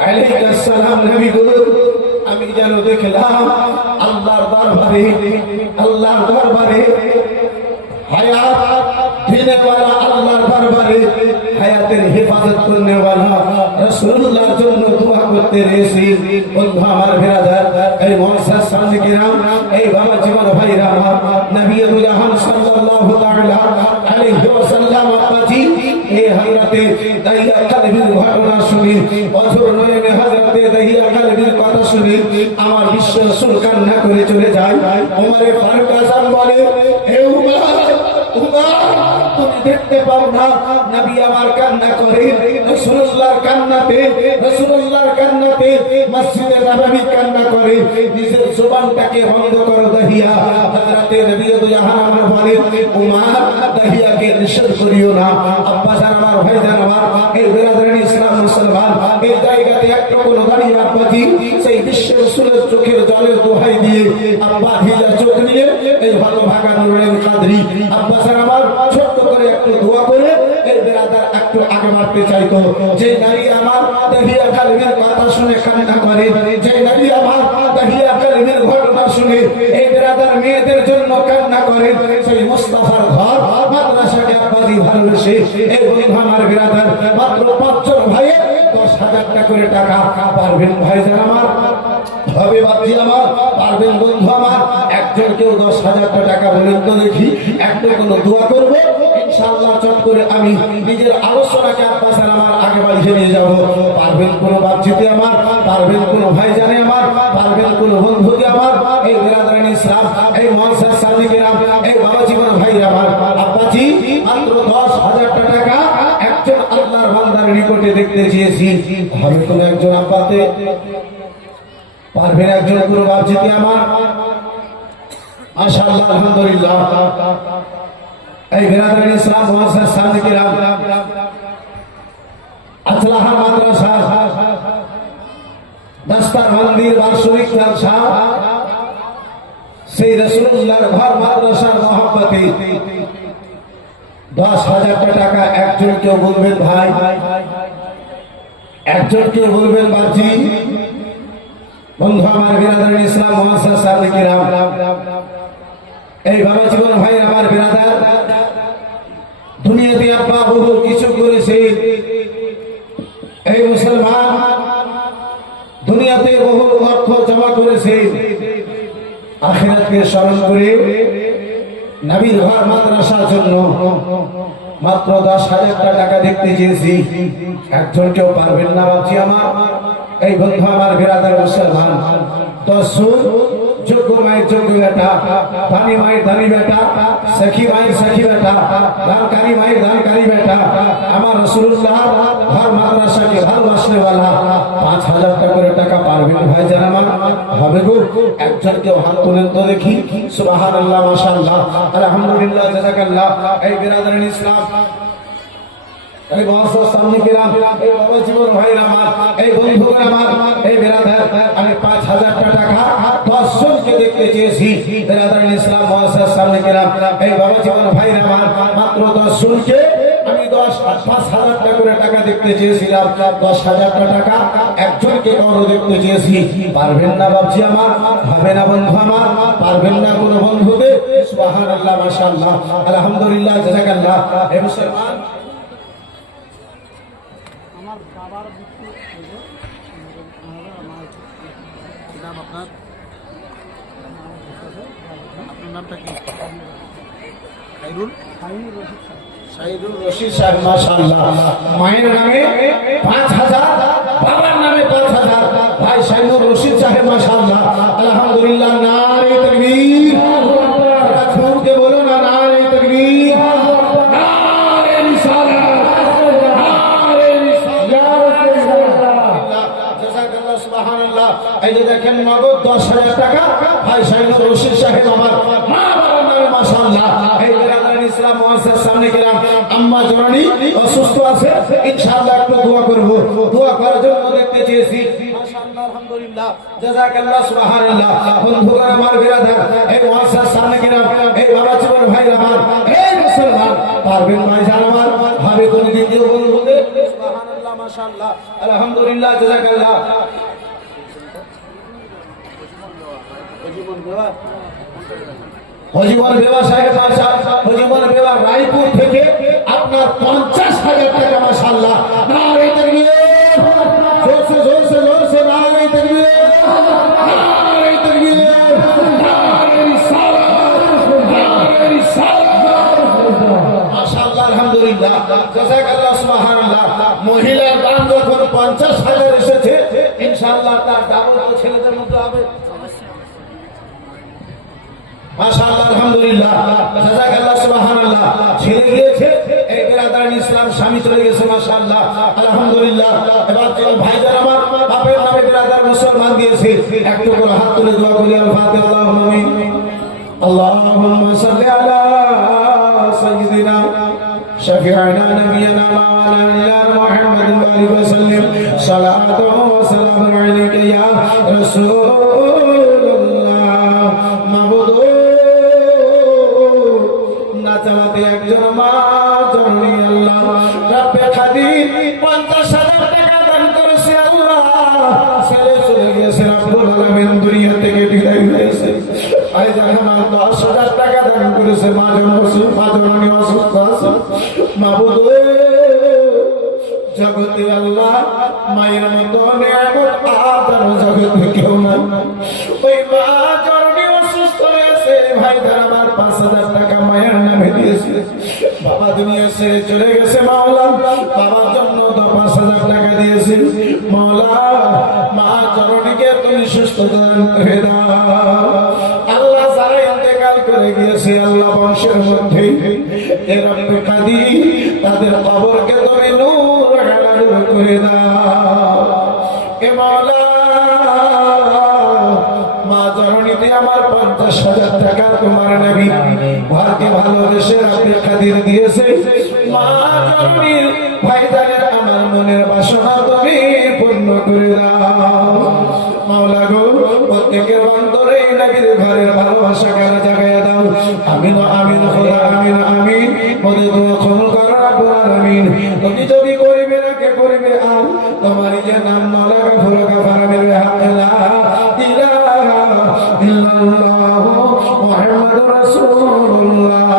আলাইহিস সালাম, নবী গো, আমি যেন দেখলাম আল্লাহর দরবারে হায়াত দেনে वाला, আল্লাহর দরবারে হায়াতের হেফাজত করনে वाला রাসূলুল্লাহর জন্য দোয়া করতে রয়েছি। বন্ধু আমার বিরাদার, এই মুআজ্জাজ সামনে কিরাম, এই বাবা জীবন ভাইরা আমার, নবী জাহান সাল্লাল্লাহু তাআলা আলাইহি ওয়াসাল্লাম আপাজি এই হযরতে দাহিয়া কলবির ঘটনা শুনি, অঝর নয়নে হযরতে দাহিয়া কলবির কথা শুনি আমার বিশ্ব রাসূল কান্না করে চলে যায়। ওমর ফারুক আযম বলে, হে উমর, তুমি দেখতে পাও না নবী আমার কান্না করে, রাসূলুল্লাহর কান্নাতে মসজিদে নববী কান্না করে, নিজের জবানটাকে বন্ধ করো দাহিয়া। হযরতে নবী জাহান আমার বলে, উমর দাহিয়াকে নিষেধ করিও না। আব্বা জান আমার, ভাই জান আমার, এই বিরাদরানি ইসলাম মারতে চাইতো, যে নারী আমার দাহিয়া কালমের কথা শুনে কান্না করে, যে নারী আমার দাহিয়া কালমের ঘটনা শুনে এই বেরাদার মেয়েদের জন্য কান্না করে, সেই মুস্তাফার ঘর মাদ্রাসাকে আব্বাজি ভালোবেসে এই বন্ধু আমার বেরাদার মাত্র 5 জন ভাই 10,000 টাকা করে টাকা পারবেন ভাইজান আমার হবে বাপজি আমার পারবেন বন্ধু আমার একজন কেউ 10,000 টাকা বলেন তো দেখি, একটা কোনো দোয়া করব ইনশাআল্লাহ চট করে আমি নিজের আলোচনাকে আপনাদের আমার আগে বাড়িয়ে নিয়ে যাব। পারবেন কোনো বাপজিতে আমার, পারবেন কোনো ভাইজানে আমার, পারবেন কোনো বন্ধুতে আমার, এই বেরাদারান ইসলাম, এই মুআসসাস সাদিকেরাম, এই বাবা জীবন ভাই আমার আব্বাজি মাত্র 10,000 টাকা একজন আল্লাহর বান্দার নিকটে দেখতে চেয়েছি, হবে কোনো একজন আব্বাতে পারবেন একজন কোনো বাপজিতে আমার মাশাআল্লাহ আলহামদুলিল্লাহ। এই বেরাদারান ইসলাম মুআসসাস সাদিকেরাম আজলাহা মাদ্রাসা দাস্তার মন্দির বার্ষিক জলসা সেই রাসূলুল্লাহর ঘর মাদ্রাসার মহব্বতে 10,000 টাকা একজন কেউ বলবেন ভাই, একজন কেউ বলবেন বাপজি বন্ধু আমার বেরাদারান ইসলাম মুআসসাস সাদিকেরাম এই বাবা জীবন ভাই আমার বেরাদার দুনিয়াতে আব্বা বহু কিছু করেছে, এই মুসলমান দুনিয়াতে বহু অর্থ জমা করেছে, আখিরাতকে স্মরণ করে নবীর ঘর মাদ্রাসার জন্য মাত্র 10,000 টাকা দেখতে চেয়েছি, একজন কেউ পারবেন না বাপজি আমার এই বন্ধু আমার বেরাদার মুসলমান 10 যোগ্য মায়ের যোগ্য বেটা, দানি মায়ের দানি বেটা, সখী মায়ের সখী বেটা, দানকারী মায়ের দানকারী বেটা, আমার রাসূলুল্লাহ ঘর মাদ্রাসাকে ভালোবাসনে वाला 5,000 টাকা করে টাকা পারবেন ভাইজান আমার হবে গো, একজন কেউ হাত তুলেন তো দেখি সুবহানাল্লাহ মাশাআল্লাহ আলহামদুলিল্লাহ জাযাকাল্লাহ। এই বেরাদারান ইসলাম এই মুআসসাস সাদিকেরাম এই বাবা জীবন ভাইরা আমার এই বন্ধুরা আমার এই বেরাদার আমি 5,000 টাকা 10 জনকে দেখতে চেয়েছি, বেরাদারান ইসলাম মুআসসাস সাদিকেরাম এই বাবা জীবন ভাইরা আমার মাত্র 10 জনকে আমি 5,000 টাকা করে টাকা দেখতে চেয়েছিলাম, 10,000 টাকা একজনকে বড় দেখতে চেয়েছি, পারবেন না বাপজি আমার হবে না বন্ধু আমার পারবেন না কোনো বন্ধুতে সুবহানাল্লাহ মাশাআল্লাহ আলহামদুলিল্লাহ জাযাকাল্লাহ। এই মুসলমান আমার বাবার নাম আপনার নামটা কি? শাহিদুল রশিদ সাহেব মাশাআল্লাহ মায়ের নামে 5,000 বাবার নামে 5,000 ভাই শাহিদুল রশিদ সাহেব মাশাআল্লাহ আলহামদুলিল্লাহ নারে তাকবীর জোরে বলো না নারে তাকবীর নারে রিসালাত নারে রিসালাত জাযাকাল্লাহ সুবহানাল্লাহ। এই যে দেখেন নগদ 10,000 টাকা ভাই শাহিদুল রশিদ সাহেব আমার মা বাবার নামে মাশাআল্লাহ। এই বেরাদারান ইসলাম মুআসসাস সাদিকেরাম আম্মা জননী অসুস্থ আছে ইনশাআল্লাহ একটু দোয়া করব, দোয়া করার জন্য দেখতে চেয়েছি মাশাআল্লাহ আলহামদুলিল্লাহ জাযাকাল্লাহ সুবহানাল্লাহ। বন্ধুরা আমার বেরাদার এই মুআসসাস সাদিকেরাম এই বাবা জীবন ভাই আমার এই মুসলমান পারবেন ভাইজান আমার হবে কোন দ্বিতীয় বন্ধুদের সুবহানাল্লাহ মাশাআল্লাহ আলহামদুলিল্লাহ জাযাকাল্লাহ। হজিবর বেওয়া সাহেব মাশাআল্লাহ হজিবর বেওয়া রায়পুর থেকে আপনার 50,000 টাকা মাশাআল্লাহ নারে তাকবীর জোরসে নারে তাকবীর নারে তাকবীর নারে রিসালাত মাশাআল্লাহ আলহামদুলিল্লাহ জাযাকাল্লাহ সুবহানাল্লাহ। মহিলার দান যখন 50,000 এসেছে ইনশাআল্লাহ তার ডাবল তো ছেলেদের মতো হবে মাশাআল্লাহ আলহামদুলিল্লাহ জাযাকাল্লাহ সুবহানাল্লাহ। ছেলে গিয়েছে এই বেরাদারান ইসলাম স্বামী চলে গেছে মাশাআল্লাহ আলহামদুলিল্লাহ। এবার ভাইজান আমার বাপের নামে বেরাদার মুসলমান দিয়েছে, একটু করে হাত তুলে দোয়া করি আল ফাতিহা আল্লাহুম্মা আমিন আল্লাহুম্মা সাল্লি আলা সাইয়্যিদিনা شفيعنا نبينا مولانا محمد وآله وسلم صلاة وسلام عليك يا رسول الله معبود না চালাতে একজন মা জননী আল্লাহ রব্বে খাদির 50,000 টাকা দান করেছে আল্লাহ ছেলে চলে গেছে রব্বুল আলামিন দুনিয়া থেকে বিদায় হয়েছে আজ আমার 10,000 টাকা দান করেছে মা জননী অসুস্থ আছে মাবুদ জগতে আল্লাহ মায়ের মতো নিয়ামত আর জগতে কেউ নাই ওই মা জননী অসুস্থ হয়েছে ভাই তার আমার 5,000 টাকা মায়ের নামে দিয়েছে বাবা দুনিয়া ছেড়ে চলে গেছে মাওলা বাবার জন্য 5,000 টাকা দিয়েছে মাওলা মা জননীকে তুমি সুস্থ দান করে দাও আল্লাহ যারা ইন্তেকাল করে গিয়েছে আল্লাহ বংশের মধ্যে এ রব্বে কাদির তাদের কবরকে তুমি নূর করে দাও এ মাওলা মা জননীতে আমার 50,000 টাকা তোমার নবী ঘরকে ভালোবেসে রব্বে কাদির দিয়েছে মা জননীর ভাইজানের আমার মনের বাসনা তুমি পূর্ণ করে দাও মাওলা গো প্রত্যেকের অন্তরে নবীর ঘরের ভালোবাসা কেন জাগায়া দাও আমিন আমিন খোদা আমিন আমিন মোদের দোয়া কবুল করো রব্বুল আলামিন তুমি যদি করিবে না কে করিবে আর তোমার যে নাম মাওলা গফুর গফার মিল হক লা ইলাহা ইল্লাল্লাহ মুহাম্মাদুর রাসূলুল্লাহ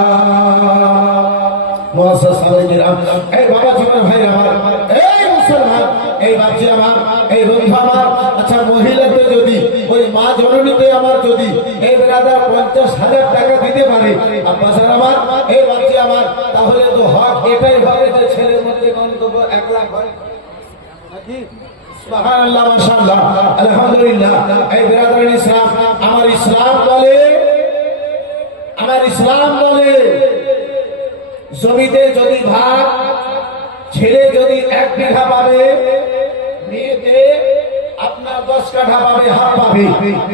মুআসসাস আলাইহিরাম এই বাবা জীবন ভাই আমার এই মুসলমান এই বাপজি আমার এই বন্ধু আমার আচ্ছা মহিলাদের যদি ওই মা জননীতে আমার যদি এই বেরাদার 50,000 টাকা দিতে পারে আব্বাস আমার এই বাপজি আমার তাহলে তো হক এটাই হবে যে ছেলের মধ্যে গন্তব্য 1 লাখ হয় নাকি সুবহানাল্লাহ মাশাআল্লাহ আলহামদুলিল্লাহ এই বেরাদার ইসলাম আমার ইসলাম বলে জমিতে যদি ভাগ ছেলে যদি 1 বিঘা পাবে মেয়েতে আপনার 10 কাঠা পাবে হাফ পাবে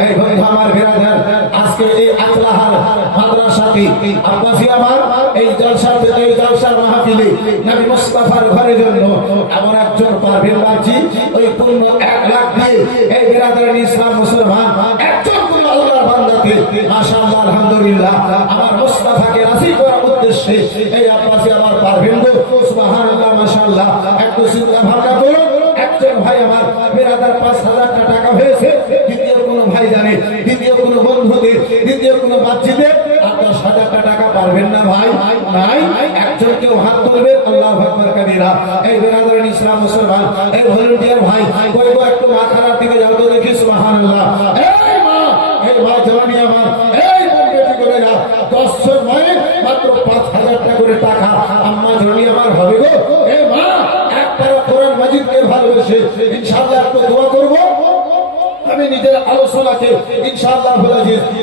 এই বন্ধু আমার বিরাদার আজকে এই আজলাহার মাদ্রাসাতে আব্বাসী আমার এই জলসার মাহফিলে নবী মুস্তাফার ঘরের জন্য এমন একজন পারভেজ বাবজি ওই পূর্ণ 1 লাখ দিয়ে এই বিরাদার ইসলাম মুসলমান একজন পুরো আল্লাহর বান্দাকে মাশাআল্লাহ আলহামদুলিল্লাহ আমার মুস্তাফাকে রাজি করার উদ্দেশ্যে এই আব্বাসী আমার পারভেজ সুবহানাল্লাহ মাশাআল্লাহ একটু চিন্তা ভাবনা করুন একজন ভাই আমার বেরাদার 5,000 টাকা হয়েছে দ্বিতীয় কোনো ভাই জানে দ্বিতীয় কোনো বন্ধুদের দ্বিতীয় কোনো বাচ্চাদের আর 10,000 টাকা পারবেন না ভাই নাই একজন কেউ হাত তুলবেন আল্লাহু আকবার কাবীরা এই বেরাদার ইসলাম মুসলমান এই ভলান্টিয়ার ভাই কই গো একটু মাথার দিকে যাও তো দেখি সুবহানাল্লাহ এই মা জওয়ানি আমার এই বন্ধুটি করে না 10 নয় মাত্র 5,000 টাকা করে টাকা আম্মা জওয়ানি আমার হবে গো এই মা একবার কোরআন মাজিদকে ভালোবেসে ইনশাআল্লাহ একটু দোয়া করব আমি নিজের আলোচনাকে ইনশাআল্লাহ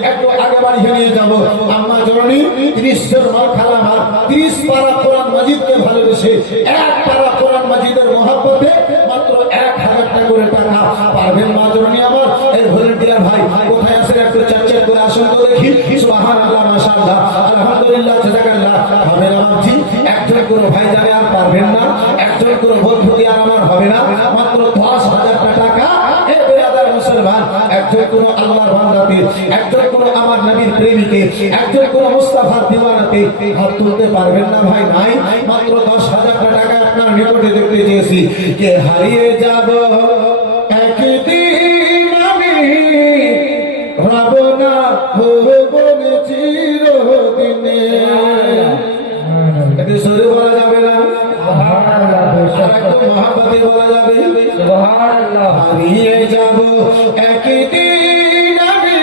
একটু আগে বাড়িয়ে নিয়ে যাব আম্মা জননী 30 মাল খালামা 30 পারা কোরআন মাজিদকে ভালোবেসে 1 পারা কোরআন মাজিদের মহব্বতে মাত্র 1,000 টাকা করে টাকা পারবেন মা জননী আমার এই ভলান্টিয়ার ভাই কোথায় আছেন একটু চর্চা করে আসুন তো দেখি সুবহানাল্লাহ মাশাআল্লাহ আলহামদুলিল্লাহ জাযাকাল্লাহ হবে না জি একজন কোন ভাই জানে আর পারবেন না একজন কোন বন্ধু দিয়ে আমার হবে না মাত্র 10,000 টাকা এই বেরাদার মুসলমান একজন কোন আল্লাহর বান্দাতে একজন কোন আমার নবীর প্রেমিকে একজন কোন মুস্তাফার দিওয়ানাতে হাত তুলতে পারবেন না ভাই নাই মাত্র 10,000 টাকা আপনার নিকটে দেখতে চেয়েছি যে হারিয়ে যাব একদিন আমি রব না হব চিরদিনে এতে সরে বলা যাবে না মহাপতি বলা যাবে হারিয়ে যাব একদিন আমি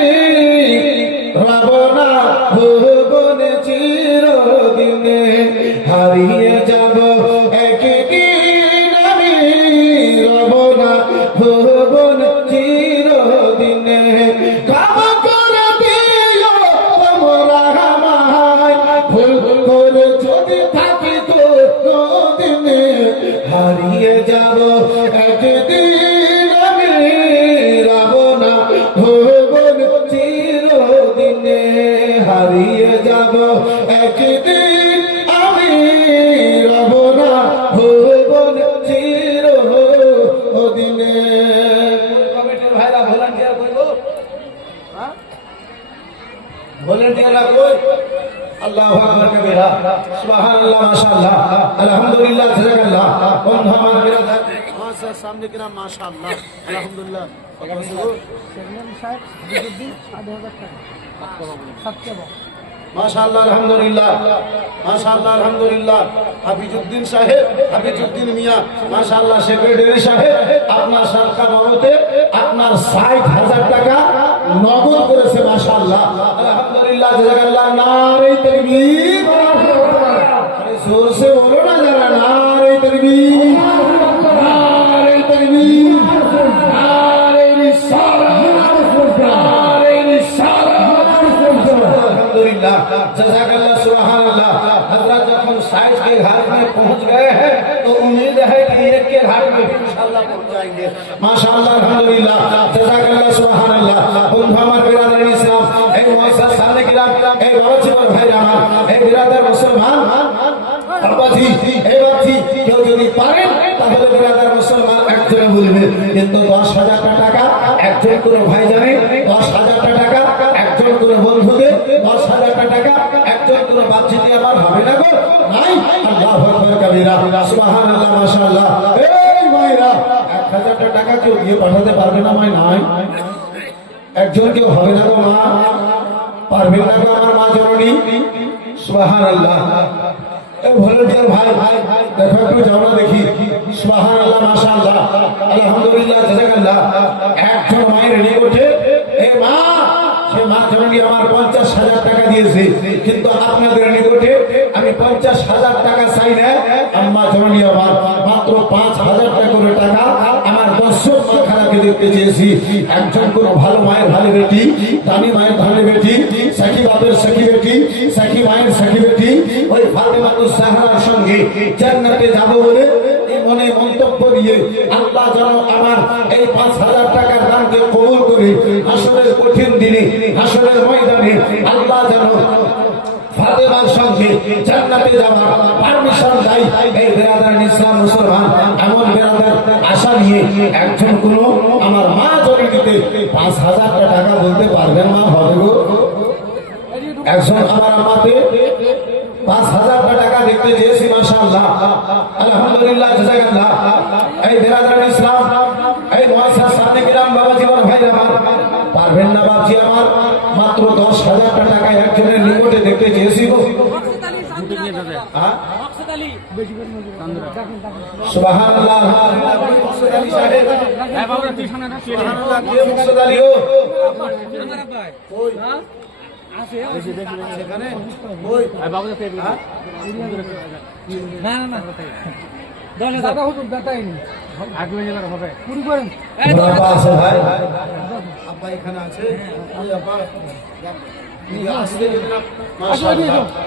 রব না হব চিরদিনে হারিয়ে যাব একদিন আমি রব না হব চিরদিনে ক্ষমা করে দিও তোমরা আমায় ভুল করে যদি থাকি তো দিনে হারিয়ে যাব একদিন আমি রব না হব চিরদিনে হারিয়ে যাব একদিন আমি রব না হব চিরদিনে কমিটির ভাইরা ভলান্টিয়ার করব ভলান্টিয়াররা কই আল্লাহু আকবার কবিরা সুবহানাল্লাহ সুবহানাল্লাহ মাশাআল্লাহ আলহামদুলিল্লাহ জাযাকাল্লাহ বন্ধু আমার বিরাদার আমার সামনে কিনা মাশাআল্লাহ আলহামদুলিল্লাহ চেয়ারম্যান সাহেব হাবিবুদ্দিন 6000 টাকা সত্যি মাশাআল্লাহ আলহামদুলিল্লাহ মাশাআল্লাহ আলহামদুলিল্লাহ হাবিবুদ্দিন সাহেব হাবিবুদ্দিন মিয়া মাশাআল্লাহ সেক্রেটারি সাহেব আপনার সরকার বাবতে আপনার 60000 টাকা নগদ করেছে মাশাআল্লাহ আলহামদুলিল্লাহ জাযাকাল্লাহ নারে তাকবীর আরে জোর সে বলো না যারা নারে তাকবীর নারে তাকবীর নারে রিসালাত নারে রিসালাত अल्हम्दुलिल्लाह जज़ाकल्लाह सुभान अल्लाह हजरत जब 60 के घाट में पहुंच गए हैं तो उम्मीद है कि एक के घाट में भी इंशाअल्लाह पहुंच जाएंगे माशाअल्लाह अल्हम्दुलिल्लाह जज़ाकल्लाह सुभान अल्लाह उन हमारे बिरादर इस्लाम ए मुअस्सस सामने किराम ए बाबाजी और भाई रामा ए बिरादर मुसलमान बाबाजी ए बाबाजी কেউ যদি পারেন তাহলে বিরাদর মুসলমান একজনে বলবে কিন্তু 10000 টাকা একজন করে ভাই জানে 10000 টাকা একজন করে বন্ধুদের 10000 টাকা একজন করে বাচ্চাটি আমার হবে না গো নাই আল্লাহু আকবার কবীরা সুবহানাল্লাহ মাশাআল্লাহ এই মায়েরা 1000 টাকা কেউ দিয়ে পাঠাতে পারবে না মাই নাই একজন কেউ হবে না গো মা পারবে না গো আমার মা জননী সুবহানাল্লাহ এই ভলান্টিয়ার ভাই দেখো একটু যাও দেখি সুবহানাল্লাহ মাশাআল্লাহ আলহামদুলিল্লাহ জাযাকাল্লাহ একজন মায়ের রেডি করছে এই মা সে মা জননী আমার 50000 টাকা দিয়েছে কিন্তু আপনাদের নিকটে আমি 50000 টাকা চাই না আম্মা জননী আমার মাত্র 5000 টাকা করে টাকা আমার দর্শক মা খারাপকে দেখতে চেয়েছি একজন কোন ভালো মায়ের ভালো বেটি দামি মায়ের ভালো বেটি সাকি বাপের সাকি বেটি সাকি মায়ের সাকি বেটি ওই ফাতেমাতুস জাহরার সঙ্গে জান্নাতে যাব বলে এই মনে মন্তব্য দিয়ে আল্লাহ যেন আমার এই 5000 টাকার দানকে কবুল করে হাসরের কঠিন দিনে হাসরের ময়দানে আল্লাহ যেন ফাতেমার সঙ্গে জান্নাতে যাওয়ার পারমিশন দেয় এই বিরাদার ইসলাম মুসলমান এমন বিরাদার আশা নিয়ে একজন কোন আমার মা জননীতে 5000 টাকা বলতে পারবেন মা হবে গো একজন আমার আমাতে 5000 টাকা দেখতে চেয়েছি মাশাআল্লাহ আলহামদুলিল্লাহ জাযাকাল্লাহ এই বিরাদার ইসলাম এই মুআসসাস সামনে কিরাম বাবাজি আর ভাইরা আমার পারবেন না বাবাজি আমার মাত্র 10000 টাকা একজনের নিকটে দেখতে চেয়েছি গো সুবহানাল্লাহ মকসুদ আলী সাহেব হ্যাঁ বাবা তুই সামনে না সুবহানাল্লাহ কে মকসুদ আলী ও আমার ভাই কই আছে সেখানে কই এই বাবা কে না না না 10000 টাকা হুজুর দাতাইনি আগে জেলার হবে পুরি করেন বাবা আছে ভাই আব্বা এখানে আছে ওই আব্বা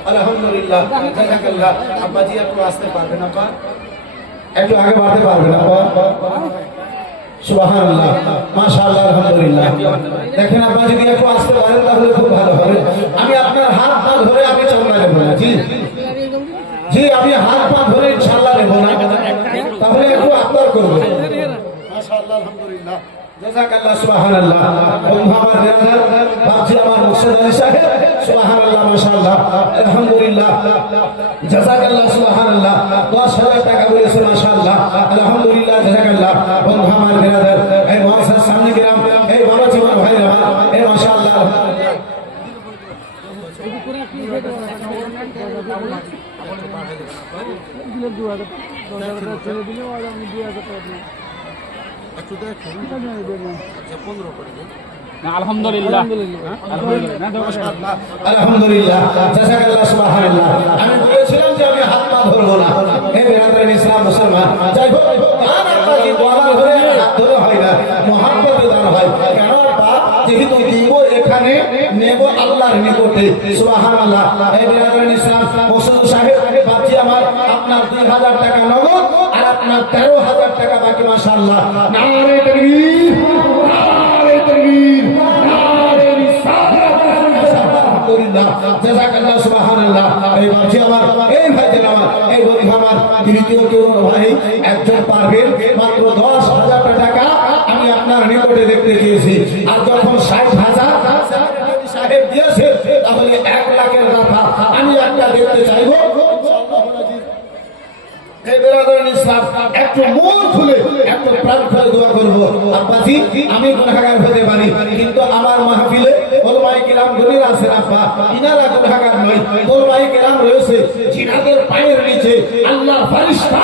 আলহামদুলিল্লাহ জাযাকাল্লাহ আব্বাজি একটু আসতে পারবেন আব্বা একটু আগে বাড়তে পারবেন আব্বা সুবহানাল্লাহ মাশাআল্লাহ আলহামদুলিল্লাহ দেখেন আব্বা যদি একটু আসতে পারেন তাহলে খুব ভালো হবে আমি আপনার হাত পা ধরে আমি চামড়া নেব না জি জি আমি হাত পা ধরে ইনশাআল্লাহ নেব না তাহলে একটু আবদার করব মাশাআল্লাহ আলহামদুলিল্লাহ জাযাকাল্লাহ সুবহানাল্লাহ বন্ধু আমার বিরাদার বাপজি আমার মুর্শিদ আলী সাহেব সুবহানাল্লাহ মাশাআল্লাহ আলহামদুলিল্লাহ জাযাকাল্লাহ সুবহানাল্লাহ 10000 টাকা বলেছে মাশাআল্লাহ আলহামদুলিল্লাহ জাযাকাল্লাহ বন্ধু আমার বিরাদার এই মুআসসাস সামনে গ্রাম এই বাবাজি আমার ভাইরা এই মাশাআল্লাহ আলহামদুলিল্লাহ আলহামদুলিল্লাহ জাযাকাল্লাহ সুবহানাল্লাহ আমি বলেছিলাম যে আমি হাত পা ধরবো না হে বিরাদর ইসলাম মুসলমান যাই হোক দান আপনাকে দোয়া ধরে হাত ধরে হয় না মহব্বতে দান হয় কেন বা যেহেতু দিব এখানে নেব আল্লাহর নিকটে সুবহানাল্লাহ হে বিরাদর ইসলাম মুসলিম সাহেব বাপজি আমার আপনার 2000 টাকা নগদ আর আপনার 13000 টাকা বাকি মাশাআল্লাহ নারে তাকবীর নারে তাকবীর নারে রিসালাত আলহামদুলিল্লাহ জাযাকাল্লাহ সুবহানাল্লাহ এই বাপজি আমার এই ভাইদের আমার এই বন্ধু আমার তৃতীয় কেউ ভাই একজন পারবেন মাত্র 10000 টাকা আমি আপনার নিকটে দেখতে চেয়েছি আর যখন 60000 সাহেব দিয়েছে তাহলে 1 লাখের কথা আমি একটা দেখতে চাইবো এই বেরাদার ইসলাম একটু মন খুলে একটু প্রাণ খুলে দোয়া করব। আব্বাজি আমি গুনাহগার হতে পারি, কিন্তু আমার মাহফিলে ওলামায়ে কিরাম গণির আছেন আব্বা, ইনারা গুনাহগার নয়। ওলামায়ে কিরাম রয়েছে জিনাদের পায়ের নিচে আল্লাহর ফেরেশতা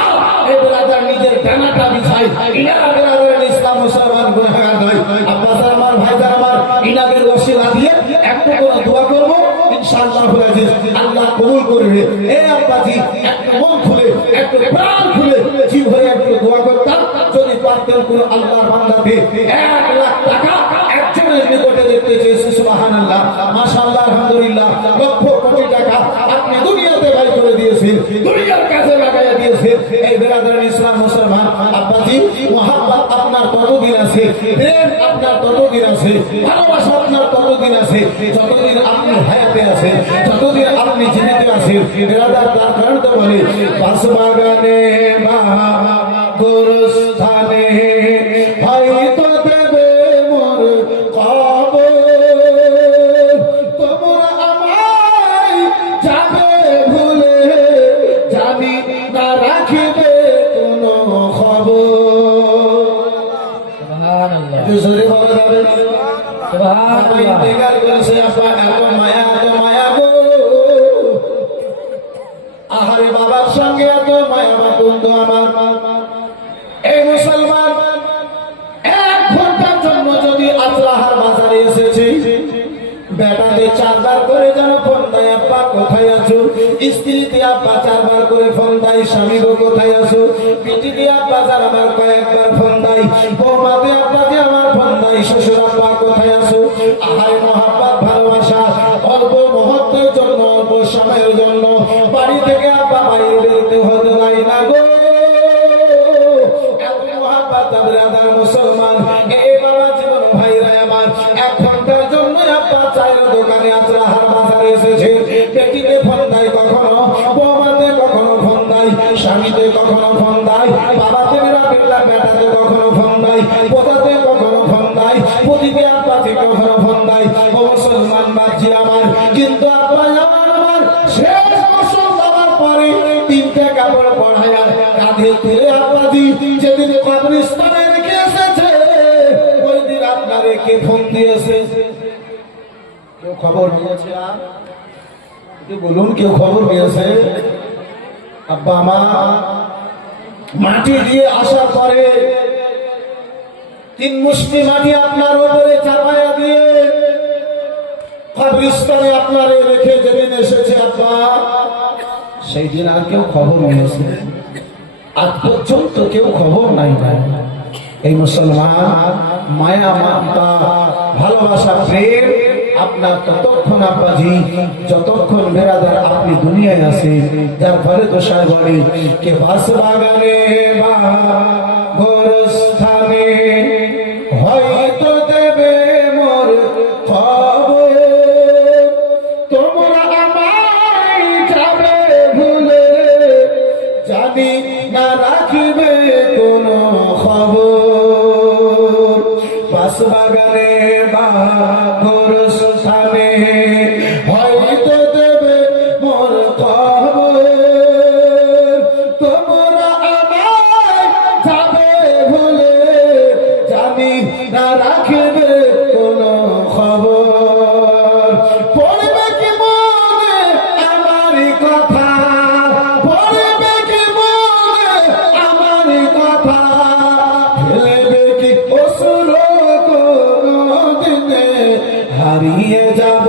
এই বেরাদার নিজের ডানাটা বিছায়। ইনারা বেরাদার ইসলাম মুসলমান গুনাহগার নয়। আব্বাস আমার ভাইজান আমার, ইনাদের ওসিলা দিয়ে একটু করে দোয়া করব, ইনশাআল্লাহুল আজিজ আল্লাহ কবুল করবে। এ আব্বাজি একটু মন খুলে একটু প্রাণ খুলে জীব হয়ে একটু দোয়া করতাম, যদি পারতেন কোন আল্লাহর বান্দাকে 1 লাখ টাকা একজনের নিকটে দেখতে চেয়েছে। সুবহানাল্লাহ, মাশাআল্লাহ, আলহামদুলিল্লাহ। লক্ষ কোটি টাকা আপনি দুনিয়াতে ব্যয় করে দিয়েছেন, দুনিয়ার কাজে লাগাইয়া দিয়েছেন। এই বেরাদার ইসলাম মুসলমান আব্বাজি, মোহাব্বত আপনার ততদিন আছে, প্রেম আপনার ততদিন আছে, ভালোবাসা আপনার ততদিন আছে যতদিন আপনি হায়াতে আছে, যতদিন আপনি জীবিত আছেন। বেরাদার তার কারণ তো বলে বাসবাগানে বা গোরস্থানে হয়তো দেবে মোর কবর, তোমরা আমায় যাবে ভুলে, জানি না রাখিবে কোনো খবর। সুবহানাল্লাহ, জোরে বলা যাবে সুবহানাল্লাহ। ইন্তেকাল করেছে আপা, এত মায়া গো, আহারে বাবার সঙ্গে এত মায়া বন্ধু আমার। এই মুসলমান 1 ঘন্টার জন্য যদি আজলাহার বাজারে এসেছে, বেটাতে 4 বার করে যেন ফোন দেয়, আব্বা কোথায় আছো? স্ত্রীতে আব্বা 4 বার করে ফোন দেয়, স্বামী গো কোথায় আছো? পিটিতে আব্বা আমার কয়েকবার ফোন দেয়, বৌমাতে আব্বাকে আমার ফোন দেয়, শ্বশুর আব্বা কোথায় আছো? আহারে মহাব্বত ভালোবাসা অল্প মুহূর্তের জন্য, অল্প সময়ের জন্য বাড়ি থেকে আব্বা বাইরে বেরোতে হতে দেয় না গো। এত মহাব্বত বেরাদার মুসলমান, এই বাবা জীবন ভাইরা আমার 1 ঘন্টার জন্য আব্বা চায়ের দোকানে আজরাহার বাজারে এসেছে, পেটিতে ফোন দেয় কখনো, বৌমাতে কখনো ফোন দেয়, স্বামীতে কখনো ফোন দেয়, বাবাতে বেলা বেটাতে কখনো ফোন দেয়, পোতাতে কখনো ফোন দেয়, পতিতে আব্বাতে কখনো ফোন দেয়। ও মুসলমান বাজি আমার, কিন্তু আব্বা আমার শেষ গোসল দেওয়ার পরে 3টে কাপড় পড়ায়া কাঁধে তুলে আব্বাজি যেদিন কবরস্থানে রেখে এসেছে, ওই দিন আপনারে কে ফোন দিয়েছে? কেউ খবর নিয়েছে? বলুন, কেউ খবর নিয়েছে? আব্বা আমার মাটি দিয়ে আসার পরে 3 মুষ্টি মাটি আপনার উপরে চাপায়া দিয়ে কবরস্থানে আপনারে রেখে যেদিন এসেছে আব্বা, সেই দিন আর কেউ খবর নিয়েছে? আজ পর্যন্ত কেউ খবর নাই। এই মুসলমান মায়া মমতা ভালোবাসা প্রেম আপনার ততক্ষণ আব্বাজি যতক্ষণ বেরাদার আপনি দুনিয়ায় আছেন, যার ফলে তো সাহেব বলে কে বাসবাগানে বা গোরস্থানে হয়তো দেবে মোর খবর, তোমরা আমায় যাবে ভুলে, জানি না রাখিবে কোনো খবর। বাসবাগানে বা গোরস্থানে হয়তো দেবে মোর খবর, তোমরা আমায় যাবে ভুলে, জানি না রাখিবে কোনো খবর। পড়বে কি মনে আমার কথা, পড়বে কি মনে আমার কথা, ফেলবে কি অসুর কোনো দিনে, হারিয়ে যাব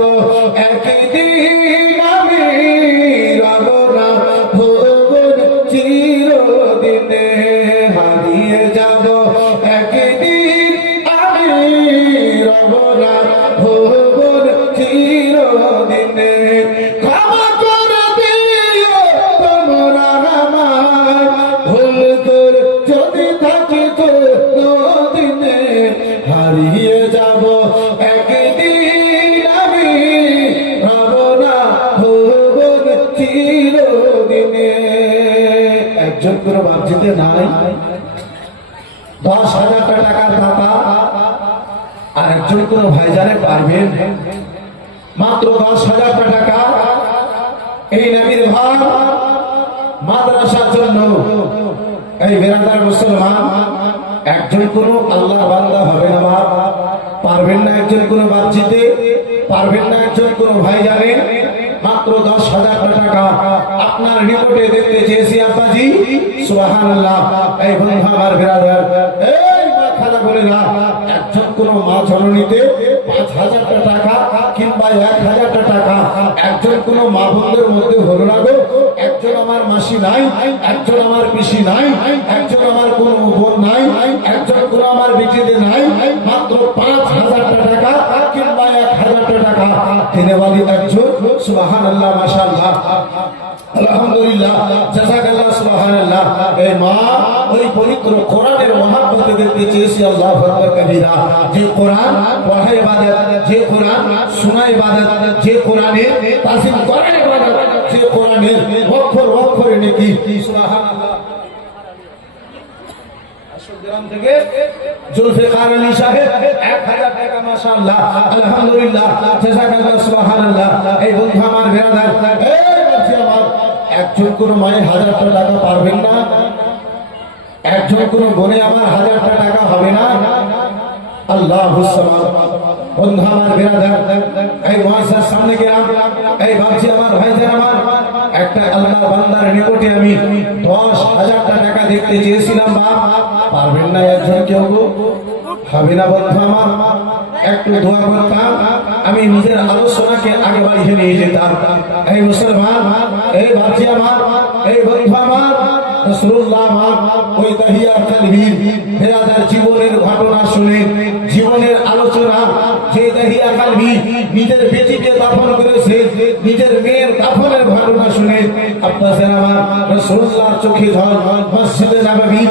একদিন আমি, রব না ভুবন চিরদিনে, হারিয়ে যাব একদিন আমি, রব না ভুবন চিরদিনে। ক্ষমা করে দিও তোমরা আমায়, ভুল করে যদি থাকি কোনদিনে, হারিয়ে যাব একদিন আমি, রব না ভুবন চিরদিনে। একজন করে ভাবছিতে নাই 10,000 টাকার দাতা, আর একজন কোন ভাইজানে পারবেন মাত্র 10,000 টাকা। এই নবীর ভাব মাদ্রাসার জন্য। এই বেরাদার মুসলমান, একজন কোন আল্লাহ বান্দা হবে না বাপ, পারবেন না একজন কোন বাপ জিতে, পারবেন না একজন কোন ভাই জানেন। মাত্র 10,000 টাকা আপনার নিকটে দেখতে চেয়েছি আব্বাজি, সুবহানাল্লাহ। এই বন্ধু আমার বেরাদার, এই মা খালা বলে না, একজন কোন মা জননীতে 5,000 টাকা কিংবা 1,000 টাকা একজন কোন মা বোনদের মধ্যে হলো না গো। একজন আমার মাসি নাই, একজন আমার পিসি নাই, একজন আমার কোন বোন নাই, একজন কোন আমার বেটিদের নাই, মাত্র 5,000 টাকা কিংবা 1,000 টাকা দিনে বাড়ি একজন। সুবহানাল্লাহ, মাশাআল্লাহ, আলহামদুলিল্লাহ, জাযাকাল্লাহ, সুবহানাল্লাহ। এই মা ওই পবিত্র কোরআনের মহব্বতে দেখতে চেয়েছি আল্লাহু আকবার কবীরা। যে কোরআন পড়া ইবাদত, যে কোরআন শোনা ইবাদত, যে কোরআনে তাসিম করা ইবাদত, যে কোরআনে অক্ষর অক্ষরে নেকি। সুবহানাল্লাহ। গ্রাম থেকে জুলফিকার আলী সাহেব 1,000 টাকা, মাশাআল্লাহ, আলহামদুলিল্লাহ, জাযাকাল্লাহ, সুবহানাল্লাহ। এই বন্ধু আমার বেরাদার, এই বন্ধু আমার, একজন কোন মায়ের 1,000 টাকা পারবেন না, একজন কোন বোনে আমার 1,000 টাকা হবে না। আল্লাহুস সামাদ। বন্ধু আমার বেরাদার, এই মুআজ্জাজ সামনে গেলাম, এই ভাবছি আমার ভাইজান আমার, একটা আল্লাহ বান্দার নিকটে আমি 10,000 টাকা দেখতে চেয়েছিলাম বাপ, পারবেন না একজন কেউ গো, হবে না বন্ধু আমার, একটু দোয়া করতাম, আমি নিজের আলোচনাকে আগে বাড়িয়ে নিয়ে যেতাম। এই মুসলমান, এই ভাবছি আমার, এই বন্ধু আমার, রাসূলুল্লাহ আমার ওই তাহিয়া কালবীর বেরাদার জীবনের ঘটনা শুনে, জীবনের আলোচনা, যে তাহিয়া কালবী নিজের বেটিকে দাফন করেছে, নিজের মেয়ের দাফনের ঘটনা শুনে আপনার আমার রাসূলুল্লাহর চোখে জল, মসজিদে নববী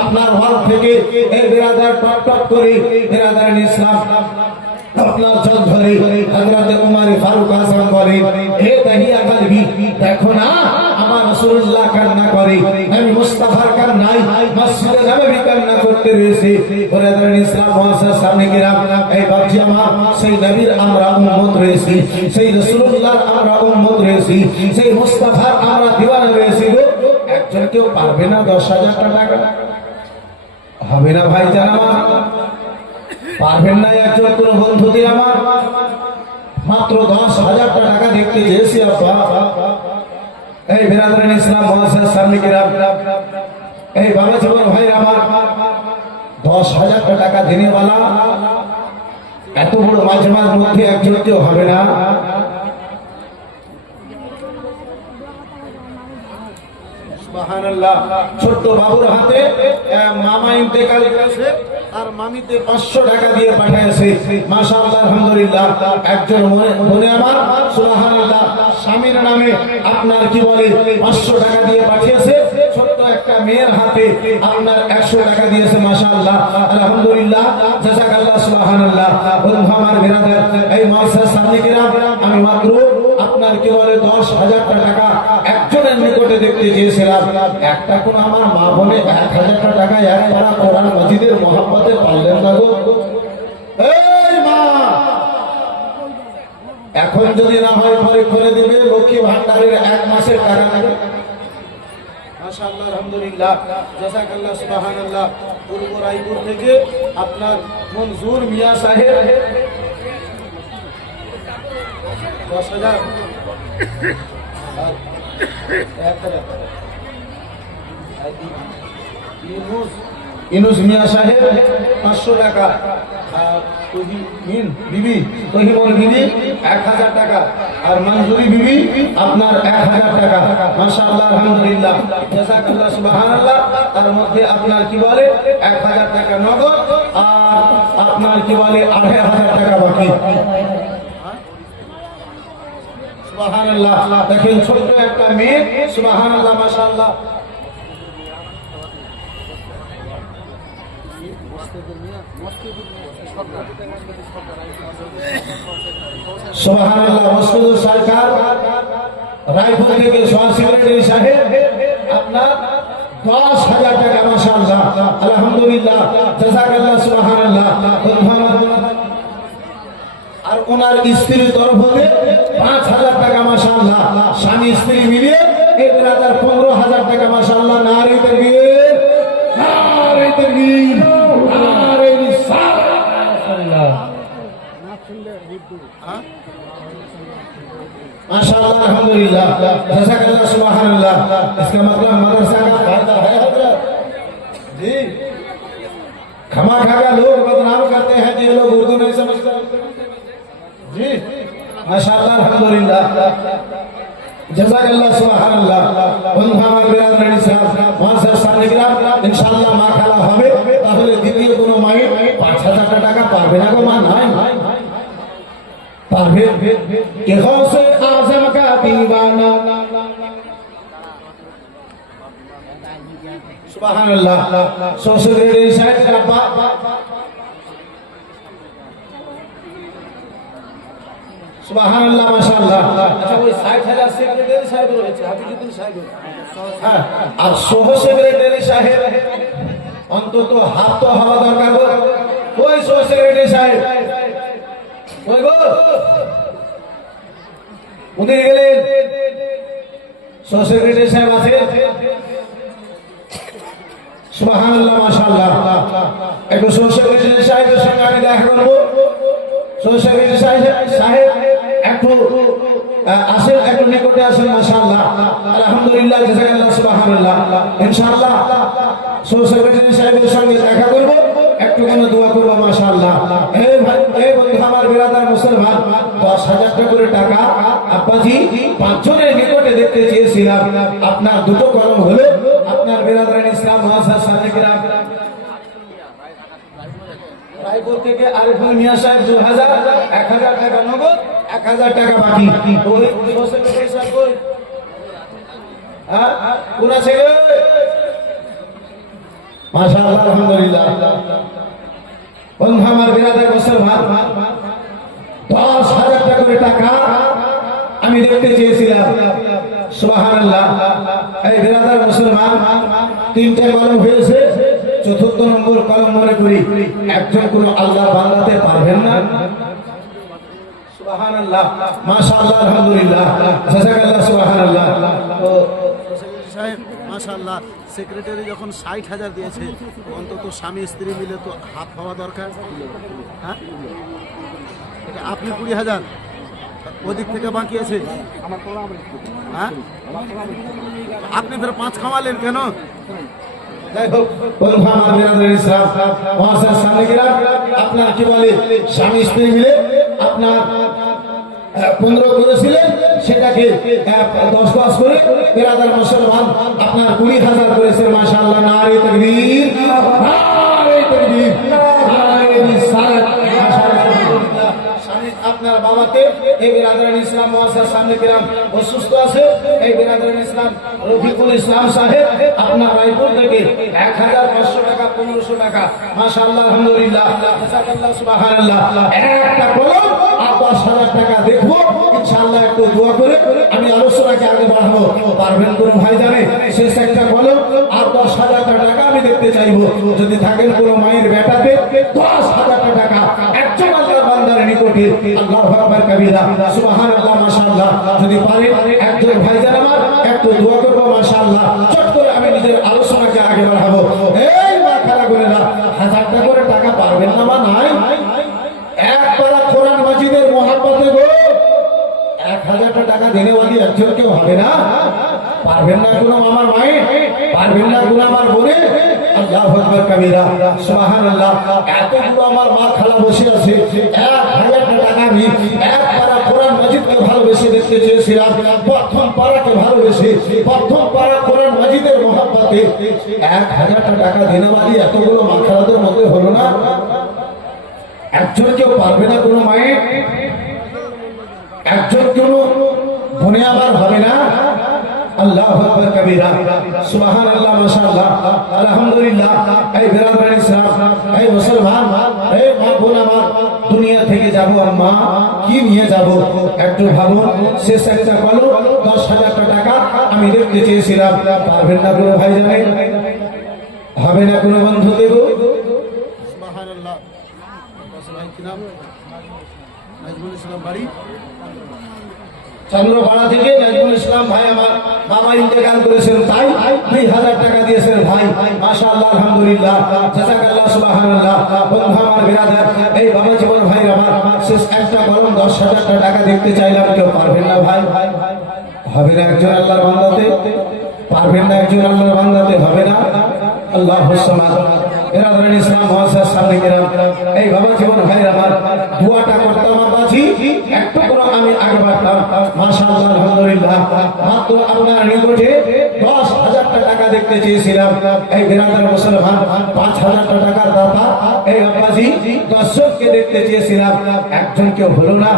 আপনার হল থেকে এই বেরাদার টপ টপ করে বেরাদার ইসলাম আপনার জল ধরে হযরত উমর ফারুক আযম বলে, হে তাহিয়া কালবী, দেখো না আমার রাসূলুল্লাহ কান্না করে, আমি মুস্তাফার কান্নাই মসজিদে নববী কান্না করতে রয়েছে। বেরাদার ইসলাম মুআজ্জাজ সামনে গেলাম, এই বাপজি আমার, সেই নবীর আমরা উম্মত রয়েছি, সেই রাসূলুল্লাহর আমরা উম্মত রয়েছি, সেই মুস্তাফার আমরা দিওয়ানা রয়েছি গো। একজন কেউ পারবে না 10,000 টাকা? হবে না ভাই জান আমার, পারবেন না একজন কোন বন্ধু দিয়ে আমার, মাত্র 10,000 টাকা দেখতে চেয়েছি আব্বা। এই বেরাদার ইসলাম মুআজ্জাজ সামনে গেলাম, এই বাবা জীবন ভাই আমার, 10,000 টাকা দিনে वाला এত বড় মাঝমার মধ্যে একজন কেউ হবে না? সুবহানাল্লাহ। ছোট্ট বাবুর হাতে মামা ইন্তেকাল করেছে, আর মামিতে 500 টাকা দিয়ে পাঠিয়েছে, মাশাআল্লাহ, আলহামদুলিল্লাহ। একজন বোনে আমার, সুবহানাল্লাহ, স্বামীর নামে আপনার কি বলে 500 টাকা দিয়ে পাঠিয়েছে, ছোট্ট একটা মেয়ের হাতে আপনার 100 টাকা দিয়েছে, মাশাআল্লাহ, আলহামদুলিল্লাহ, জাযাকাল্লাহ, সুবহানাল্লাহ। বন্ধু আমার বেরাদার, এই মুআজ্জাজ সামনে গেলাম, আমি মাত্র আপনার কি বলে 10,000 টাকা একজনের নিকটে দেখতে চেয়েছিলাম। একটা কোন আমার মা বলে 1,000 টাকা এক পারা কোরআন মজিদের মহব্বতে পারলেন না গো। এই মা, এখন যদি না হয় পরে করে দিবে লক্ষ্মী ভান্ডারের 1 মাসের টাকা নেবে। মাশাআল্লাহ, আলহামদুলিল্লাহ, জাযাকাল্লাহ, সুবহানাল্লাহ। পূর্ব রায়পুর থেকে আপনার মনজুর মিয়া সাহেব 10,000 ইনুস মিয়া সাহেব 500 টাকা, আর তহিমিন বিবি, তহিমুল বিবি 1,000 টাকা, আর মনজুরি বিবি আপনার 1,000 টাকা, মাশাআল্লাহ, আলহামদুলিল্লাহ, জাযাকাল্লাহ, সুবহানাল্লাহ। তার মধ্যে আপনার কি বলে 1,000 টাকা নগদ, আর আপনার কি বলে 2,500 টাকা বাকি। সুবহানাল্লাহ, দেখেন ছোট্ট একটা মেয়ে, সুবহানাল্লাহ, মাশাআল্লাহ। সুবহানাল্লাহ, মসজিদুল সরকার রায়পুর থেকে সোয়া সেক্রেটারি সাহেব আপনার 10,000 টাকা, মাশাআল্লাহ, আলহামদুলিল্লাহ, জাযাকাল্লাহ, সুবহানাল্লাহ। আর ওনার স্ত্রীর তরফ থেকে 5,000 টাকা, মাশাআল্লাহ, স্বামী স্ত্রী মিলিয়ে এই বেরাদার 15,000 টাকা মাশাআল্লাহ নারী তাকবীর নারী তাকবীর নারী রিসালাত माशाअल्लाह अल्हम्दुलिल्लाह जज़ाकल्लाह सुभानअल्लाह इसका मतलब मदरसा का फायदा है हजरत जी खमा खागा लोग बदनाम करते हैं जो लोग उर्दू नहीं समझते जी माशाअल्लाह अल्हम्दुलिल्लाह जज़ाकल्लाह सुभानअल्लाह বন্ধু আমার বিরাদরানি সাহেব মহাশয় সামনে গেলাম ইনশাআল্লাহ মা খালা হবে তাহলে দ্বিতীয় কোনো মায়ের 5,000 টাকা পারবে না গো মা নাই पारवे के गौसे आज़म का दीवाना सुभान अल्लाह सोशल शायद रब्बा सुभान अल्लाह माशाअल्लाह अच्छा वही 60,000 सेक्रेटरी साहब রয়েছে হাফিজুদ্দিন সাহেব হ্যাঁ আর সহ সেক্রেটারি সাহেব অন্তত হাত তো হওয়া দরকার গো ওই সহ সেক্রেটারি সাহেব ওই গো উনি গেলেন সহ সেক্রেটারি সাহেব আছে সুবহানাল্লাহ মাশাআল্লাহ একটু সহ সেক্রেটারি সাহেবের সঙ্গে আমি দেখা করব সহ সেক্রেটারি সাহেব একটু আসেন একটু নিকটে আসেন মাশাআল্লাহ আলহামদুলিল্লাহ জাযাকাল্লাহ সুবহানাল্লাহ ইনশাআল্লাহ সহ সেক্রেটারি সাহেবের সঙ্গে দেখা করব একটু কেন দোয়া করব মাশাআল্লাহ এই ভাই এই বন্ধু আমার বিরাদার মুসলমান 10,000 টাকা করে টাকা আব্বাজি পাঁচজনের নিকটে দেখতে চেয়েছিলাম আপনার দুটো কলম হলো আপনার বিরাদার ইসলাম মহাশয় সাথে গ্রাম রায়পুর থেকে আরিফুল মিয়া সাহেব 2,000 1,000 টাকা নগদ 1,000 টাকা বাকি ওই সেক্রেটারি সাহেব কই হ্যাঁ কোন আছে রে মাশাআল্লাহ আলহামদুলিল্লাহ বন্ধু আমার বিরাদার মুসলমান 10,000 টাকা করে টাকা আমি দেখতে চেয়েছিলাম সুবহানাল্লাহ এই বিরাদার মুসলমান তিনটা কলম হয়েছে চতুর্থ নম্বর কলম মনে করি একজন কোন আল্লাহর বান্দাতে পারবেন না সুবহানাল্লাহ মাশাআল্লাহ আলহামদুলিল্লাহ জাযাকাল্লাহ সুবহানাল্লাহ তো সাহেব মাশাআল্লাহ সেক্রেটারি যখন 60,000 দিয়েছে অন্তত স্বামী স্ত্রী মিলে তো হাত হওয়া দরকার হ্যাঁ এটা আপনি 20,000 ওদিক থেকে বাকি আছে হ্যাঁ আপনি ফের 5 খাওয়ালেন কেন যাই হোক বন্ধু আমার বিরাদর ইসলাম মহাশয় সামনে গেলাম আপনার কি বলে স্বামী স্ত্রী মিলে আপনার 15 করেছিলেন সেটাকে 10 করে বিরাদর মুসলমান আপনার 20,000 করেছে মাশাআল্লাহ নারে তাকবীর নারে তাকবীর নারে রিসালাত মাশাআল্লাহ স্বামী আপনার বাবাকে এই বিরাদর ইসলাম মহাশয় সামনে গেলাম অসুস্থ আছে এই বিরাদর ইসলাম রফিকুল ইসলাম সাহেব আপনার রায়পুর থেকে 1,500 টাকা 1,500 টাকা মাশাআল্লাহ আলহামদুলিল্লাহ জাযাকাল্লাহ সুবহানাল্লাহ একটা কলম আর 10,000 টাকা দেখবো ইনশাআল্লাহ একটু দোয়া করে আমি আলোচনাকে আগে বাড়াবো পারবেন কোন ভাই জানে শেষ একটা কলম আর 10,000 টাকা আমি দেখতে চাইবো যদি থাকেন কোন মায়ের বেটাতে 10,000 টাকা একজন আল্লাহর বান্দার নিকটে আল্লাহু আকবার কবিরা সুবহানাল্লাহ মাশাআল্লাহ যদি পারে একজন ভাই জান আমার একটু দোয়া করব মাশাআল্লাহ চট করে আমি নিজের আলোচনাকে আগে বাড়াবো এই মা খালা গুলেরা 1,000 টাকা করে টাকা পারবেন না মা নাই এক পারা কোরআন মাজিদের মহব্বতে গো 1,000 টাকা দিনে ওয়ালি একজন কেউ হবে না পারবেন না কোনো আমার মায়ের পারবেন না কোনো আমার বোনে আল্লাহু আকবার কবিরা সুবহানাল্লাহ এতগুলো আমার মা খালা বসে আছে 1,000 টাকা আমি এক পারা কোরআন মাজিদকে ভালোবেসে দেখতে চেয়েছিলাম প্রথম পারাকে ভালোবেসে প্রথম পারা কোরআন মাজিদের মহব্বতে 1,000 টাকা দিনে ওয়ালি এতগুলো মা খালাদের মধ্যে হলো না একজন কেউ পারবে না কোনো মায়ের একজন কেউ বোনে আবার হবে না আল্লাহু আকবার কবিরা সুবহানাল্লাহ মাশাআল্লাহ আলহামদুলিল্লাহ এই বিরাদর ইসলাম এই মুসলমান এই মা বোন আমার দুনিয়া থেকে যাব আম্মা কি নিয়ে যাব একটু ভাবুন শেষ একটা বলো 10,000 টাকা আমি দেখতে চেয়েছিলাম পারবেন না কোনো ভাই জানে হবে না কোনো বন্ধু দেব সুবহানাল্লাহ ভাই কি নাম নাজমুল ইসলাম বাড়ি চন্দ্রপাড়া থেকে নাজমুল ইসলাম ভাই আমার বাবা ইন্তেকাল করেছেন, তাই 2000 টাকা দিয়েছেন ভাই, মাশাআল্লাহ আলহামদুলিল্লাহ, জাযাকাল্লাহ সুবহানাল্লাহ। বন্ধু আমার বিরাদার, এই বাবা জীবন ভাই আমার শেষ একটা কলম 10,000 টাকা দেখতে চাইলাম, কেউ পারবেন না ভাই? হবে না একজন আল্লাহর বান্দাতে? পারবেন না একজন আল্লাহর বান্দাতে? হবে না? আল্লাহু সামাদ। বিরাদারান ইসলাম মুআসসাস সামনে কিরাম, এই বাবা জীবন ভাই আমার দোয়াটা করতাম আব্বাজি, একটু করে আমি আগে বাড়তাম, মাশাআল্লাহ আলহামদুলিল্লাহ। মাত্র আপনার নিকটে 10,000 টাকা দেখতে চেয়েছিলাম, এই বিরাদার মুসলমান 5,000 টাকার দাতা এই আব্বাজি 10 জনকে দেখতে চেয়েছিলাম, একজন কেউ হলো না,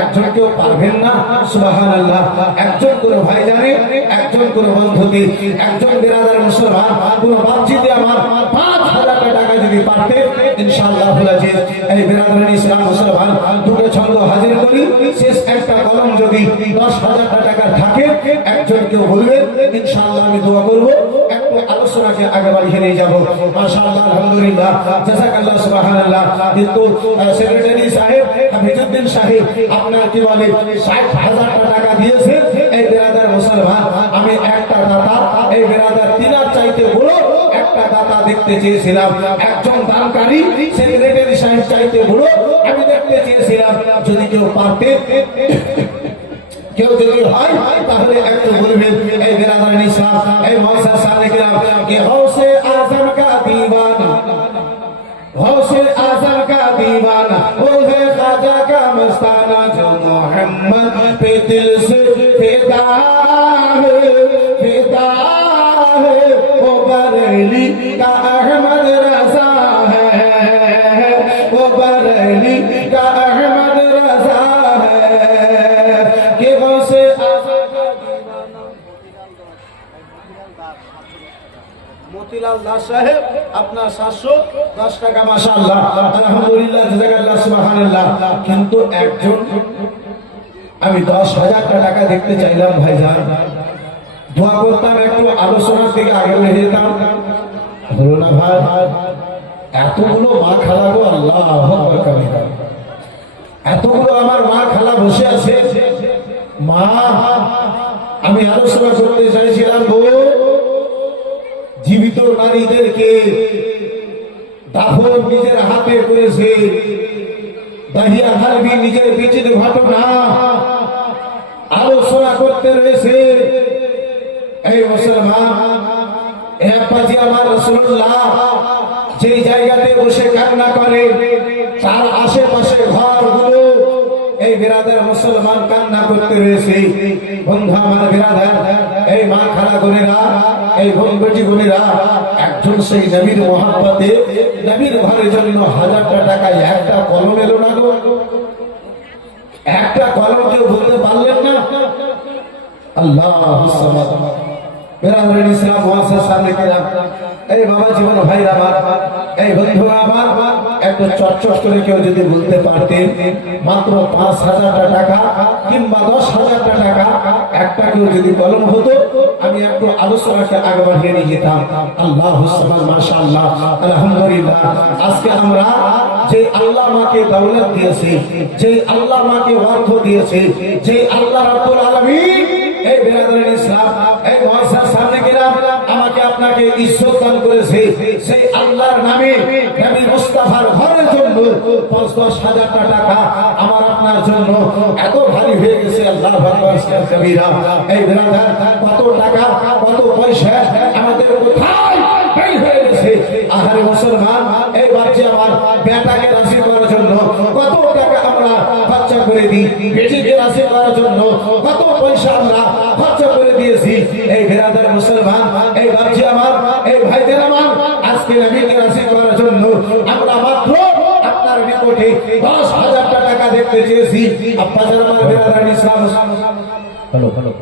একজন কেউ পারবেন না, সুবহানাল্লাহ। একজন কোন ভাই জানে, একজন কোন বন্ধুতে, একজন বিরাদার মুসলমান কোন বাপজিতে আমার 5,000 টাকা যদি পারতে, ইনশাআল্লাহ আজিজ এই বিরাদার ইসলাম মুসলমান দুটো ছন্দ হাজির করি, শেষ একটা কলম যদি 10,000 টাকা থাকে, একজন কেউ বলবে, ইনশাআল্লাহ আমি দোয়া করব, একটু আলোচনাকে আগে বাড়িয়ে নিয়ে যাব, মাশাআল্লাহ আলহামদুলিল্লাহ, জাযাকাল্লাহ সুবহানাল্লাহ। কিন্তু সেক্রেটারি সাহেব হাফিজউদ্দিন সাহেব আপনার কি বলে 60,000 টাকা দিয়েছে এই বিরাদার মুসলমান, আমি একটা দাতা এই বিরাদার তিনার চাইতে বড় একটা দাতা দেখতে চেয়েছিলাম, একজন দানকারী সেক্রেটারি সাহেব চাইতে বড় আমি দেখতে চেয়েছিলাম, যদি কেউ পারতে, কেউ যদি হয় তাহলে একটু বলবেন। এই বিরাদার ইসলাম এই মুআসসাস সামনে কিরাম কে গৌসে আযম কা दीवाना, गौसे आजम का दीवाना, वो है ख्वाजा का मस्ताना, जो मोहम्मद पे दिल से फिदा है, फिदा है, वो बरेली का अहमद रजा है, वो बरेली का अहमद रजा है, कि गौसे आजम का दीवाना। মতিলাল দাস সাহেব আপনার 710 টাকা, মাশাআল্লাহ আলহামদুলিল্লাহ, জাযাকাল্লাহ সুবহানাল্লাহ। কিন্তু একজন আমি 10,000 টাকা দেখতে চাইলাম ভাইজান, দোয়া করতাম, একটু আলোচনার দিকে আগে বেড়ে যেতাম, হলো না ভাই। এতগুলো মা খালা গো, আল্লাহু আকবার কাবীরা, এতগুলো আমার মা খালা বসে আছে, মা আমি আলোচনা করতে চাইছিলাম গো, জীবিত নারীদেরকে দাফন নিজের হাতে করেছে, দাহিয়া হারবি নিজের পিছনে ঘটনা আলোচনা করতে রয়েছে। এই মুসলমান একবাজি আমার রাসূলুল্লাহ যেই জায়গাতে বসে কান্না করে, তার আশেপাশে ঘরগুলো এই বিরাদার মুসলমান কান্না করতে রয়েছে। বন্ধু আমার বিরাদার, এই মা খালা বোনেরা, এই বন্ধুজি বোনেরা, একজন সেই নবীর মহব্বতে নবীর ঘরের জন্য 1000 টাকায় একটা কলম এলো না গো, একটা কলম কেউ বলতে পারলেন না। আল্লাহু সামাদ। বিরাদার ইসলাম মুআসসাস সামনে কিরাম, এই বাবা জীবন ভাই আমার, এই বন্ধু আমার, একটু চটচট করে কেউ যদি বলতে পারতেন, মাত্র 5,000 টাকা কিংবা 10,000 টাকা একটা কেউ যদি কলম হতো, আমি একটু আলোচনাকে আগে বাড়িয়ে নিয়ে যেতাম। আল্লাহু সামাদ, মাশাআল্লাহ আলহামদুলিল্লাহ। আজকে আমরা যে আল্লাহ মাকে দৌলত দিয়েছে, যে আল্লাহ মাকে অর্থ দিয়েছে, যে আল্লাহ রাব্বুল আলামিন এই বিরাদার ইসলাম এই মুআসসাস সামনে কিরাম আমাকে আপনাকে ইজ্জত দান করেছে, সেই আল্লাহর নামে নবী মুস্তাফার ঘরের জন্য 5-10,000 টাকা আমার আপনার জন্য এত ভারী হয়ে গেছে। আল্লাহু আকবার কবীরা। এই বিরাদার কত টাকা কত পয়সা আমাদের কোথায় বের হয়ে গেছে। আহারে মুসলমান, এই বাচ্চা আমার বেটাকে রাশি করার জন্য কত টাকা আমরা খরচা করে দিই, বেটিকে রাশি করার জন্য কত পয়সা আমরা খরচা করে দিয়েছি। এই বিরাদার মুসলমান, এই বাচ্চা আমার, এই ভাইদের আমার, আজকে নবীকে রাশি করার জন্য আমরা মাত্র আপনার নিকটে 10,000 টাকা দেখতে চেয়েছি। আপনাদের আমার বিরাদার ইসলাম, হ্যালো হ্যালো,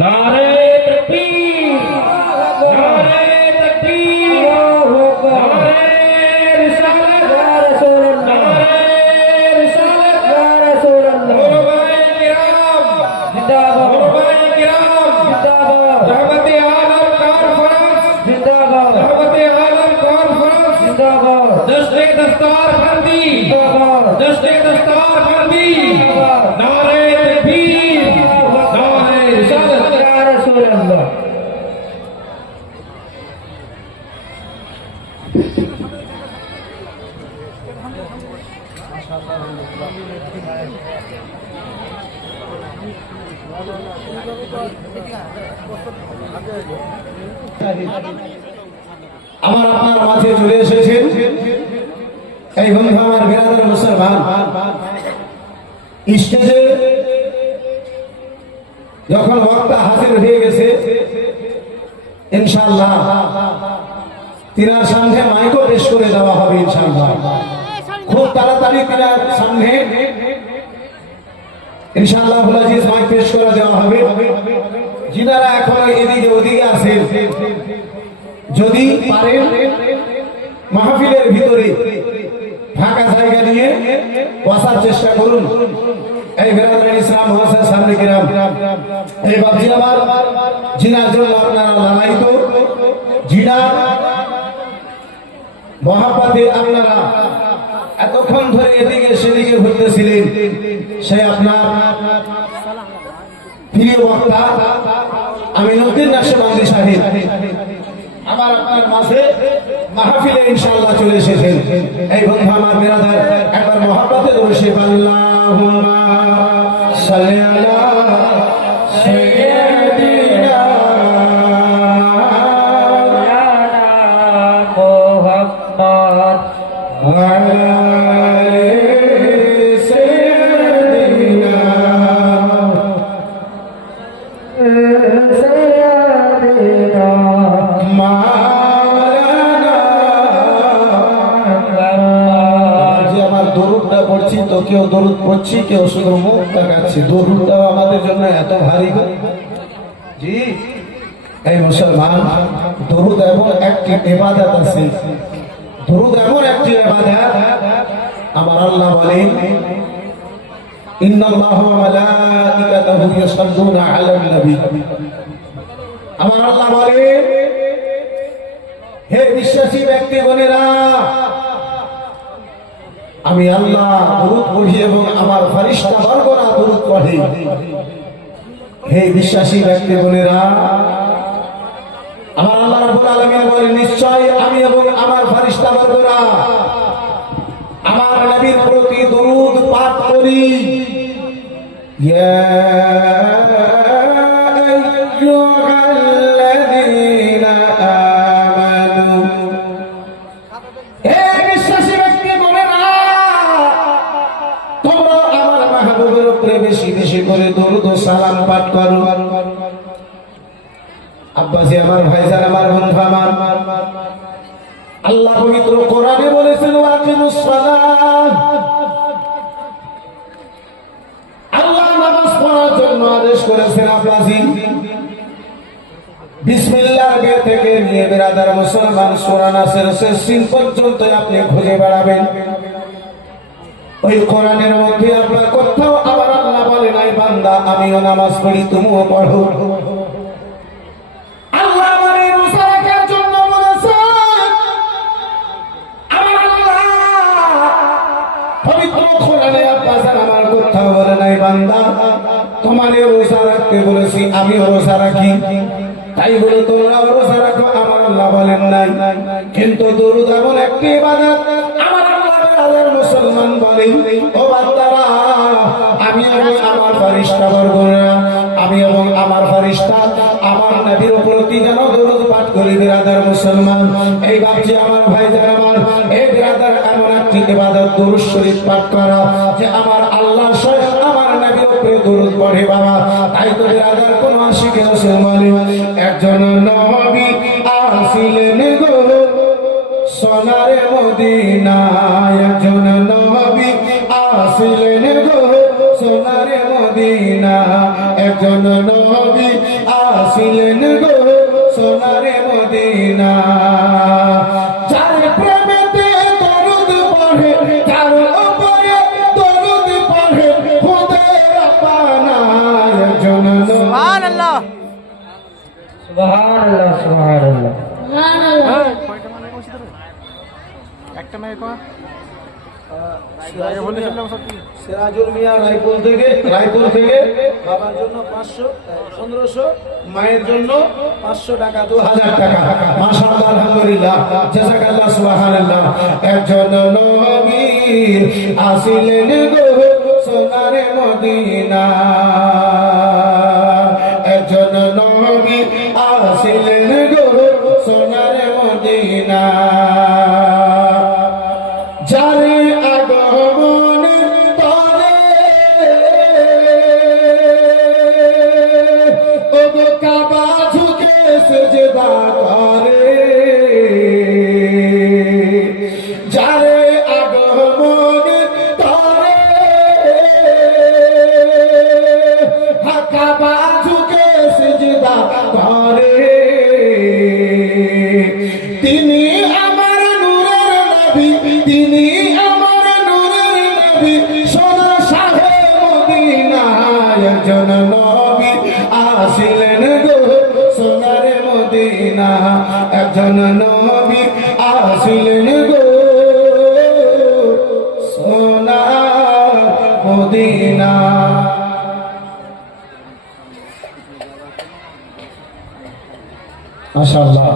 नारे तकबीर, नारे तकबीर, नारे रिसालत, नारे रिसालत, उलमाए किराम जिंदाबाद, उलमाए किराम जिंदाबाद, रहमते आलम कॉन्फ्रेंस जिंदाबाद, रहमते आलम कॉन्फ्रेंस जिंदाबाद। जश्न दस्तार बंदी, जश्न दस्तार बंदी, नारे तकबीर, नारे रिसालत, या रसूल अल्लाह। আমার আপনার মাঝে চলে এসেছেন এই বন্ধু আমার বিরাদর মুসলমান। স্টেজে যখন বক্তা হাজির হয়ে গেছে, ইনশাআল্লাহ তিনার সামনে মাইকও পেশ করে দেওয়া হবে ইনশাআল্লাহ। খুব তাড়াতাড়ি তিনার সামনে ইনশাআল্লাহ আব্দুল আজিজ মাইক পেশ করে দেওয়া হবে। যিনারা এখন এদিকে ওদিকে আছেন, যদি পারেন মাহফিলের ভিতরে ফাঁকা জায়গা নিয়ে বসার চেষ্টা করুন। এই বেরাদার ইসলাম মহাসান সামনে কিরাম, এই বাবজি আমার জিনার জন্য আপনারা লালায়িত, জিনার মহাব্বতে আপনারা এতক্ষণ ধরে এদিকে সেদিকে ঘুরতেছিলেন, সে আপনার প্রিয় বক্তা আমিনুদ্দিন নাশবন্দি সাহেব আমার আপনার মাঝে মাহফিলে ইনশাআল্লাহ চলে এসেছেন। এই বন্ধু আমার বিরাদার একবার মহব্বতে বসে আল্লাহুম্মা সাল্লি আলা সাইয়্যিদিনা मुहम्मद ওয়া আলা আলি সাইয়্যিদিনা মাওলানা। যে আমার দরুদটা পড়ছি তো কেউ দরুদ পড়ছি, কেউ শুধু মুখ তাকাচ্ছি। দরুদটাও আমাদের জন্য এত ভারী গো। জি এই মুসলমান, দরুদ এমন একটি ইবাদত আছে, দরুদ এমন একটি ইবাদত আমার আল্লাহ বলেন ইন্নাল্লাহা ওয়া মালাইকাতাহু ইউসাল্লুনা আলান নবী। আমার আল্লাহ বলেন হে বিশ্বাসী ব্যক্তিগণেরা, আমি আল্লাহ দরুদ পড়ি এবং আমার ফেরেশতা বর্গরা দরুদ পড়ে। হে বিশ্বাসী ব্যক্তিগণেরা, আমার আল্লাহ রাব্বুল আলামিন বলেন নিশ্চয় আমি এবং আমার ফেরেশতা বর্গরা আমার নবীর প্রতি দরুদ পাঠ করি। ইয়া আইয়ুহাল্লাযীনা আমানু, হে বিশ্বাসী ব্যক্তিগণেরা, তোমরা আমার মাহবুবের উপরে বেশি বেশি করে দরুদ ও সালাম পাঠ করো। আব্বাসী আমার ভাইজান আমার বন্ধু আমার, আল্লাহ পবিত্র কোরআনে বলেছেন ওয়াকিমুস সালাহ, আল্লাহ নামাজ পড়ার জন্য আদেশ করেছেন। আব্বাসী বিসমিল্লাহ বে থেকে নিয়ে বিরাদার মুসলমান সূরা নাসের শেষ সিন পর্যন্ত আপনি খুঁজে বেড়াবেন, ওই কোরআনের মধ্যে আপনার কোথাও আবার আল্লাহ বলে নাই বান্দা আমিও নামাজ পড়ি তুমিও পড়ো। আল্লাহ আমার এই রোজা রাখার জন্য বলেছেন, আমার আল্লাহ পবিত্র কোরআনে আব্বাসান আমার কোথাও বলে নাই বান্দা তোমার এই রোজা রাখতে বলেছি আমিও রোজা রাখি, তাই বলে তোমরা রোজা রাখো, আমার আল্লাহ বলেন নাই। কিন্তু দরুদ এমন একটি ইবাদত আমার আল্লাহ মুসলমান বলেন ও বান্দারা, আমি এবং আমার ফেরেশতা বর্গরা, আমি এবং আমার ফেরেশতা আমার নবীর প্রতি যেন দরুদ পাঠ করি। বিরাদার মুসলমান, এই বাপজি আমার ভাইজান আমার, এই বিরাদার এমন একটি ইবাদত দরুদ শরীফ পাঠ করা যে আমার আল্লাহ স্বয়ং আমার নবীর উপরে দরুদ পড়ে বাবা। তাই তো বিরাদার কোন আশিকে রাসূল একজন নবী আসিলেন গো সোনারে মদিনায়, একজন নবী আসিলেন গো সোনারে মদিনা, একজন নবী আসিলেন গো সোনারে মদিনা। যার প্রেমেতে দরুদ পড়ে, যার উপরে দরুদ পড়ে খোদার পানা, একজন সুবহানাল্লাহ সুবহানাল্লাহ সুবহানাল্লাহ। একটা সিরাজুল মিয়া রায়পুর থেকে বাবার জন্য 500 1500, মায়ের জন্য 500 টাকা, 2000 টাকা। মাশাআল্লাহ, আলহামদুলিল্লাহ, জাযাকাল্লাহ, সুবহানাল্লাহ। একজন নবী আসিলেন গো সোনার মদিনা, একজন নবী আসিলেন গো সোনার মদিনা, যারে আগমন তরে ও গো কাবা ঝুঁকে সিজদা করে, যারে আগমন তরে কাবা ঝুঁকে সিজদা করে, তিনি আমার নূরের নবী, তিনি আমার নূরের নবী, সোনা শাহে মদিনা। একজন নবী আসিলেন গো সোনার মদিনা, একজন নবী আসিলেন গো সোনার মদিনা। মাশাআল্লাহ।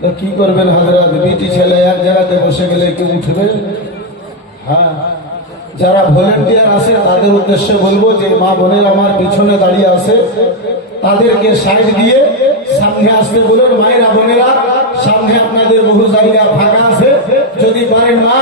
তো কি করবেন হযরত, বিটি ছেলে এক জায়গাতে বসে গেলে কি উঠবে? হ্যাঁ, যারা ভলেন্টিয়ার আছে তাদের উদ্দেশ্যে বলবো যে মা বোনের আমার পিছনে দাঁড়িয়ে আছে, তাদেরকে সাইড দিয়ে সামনে আসতে বলুন। মায়েরা বোনেরা, সামনে আপনাদের বহু জায়গা ফাঁকা আছে, যদি পারেন মা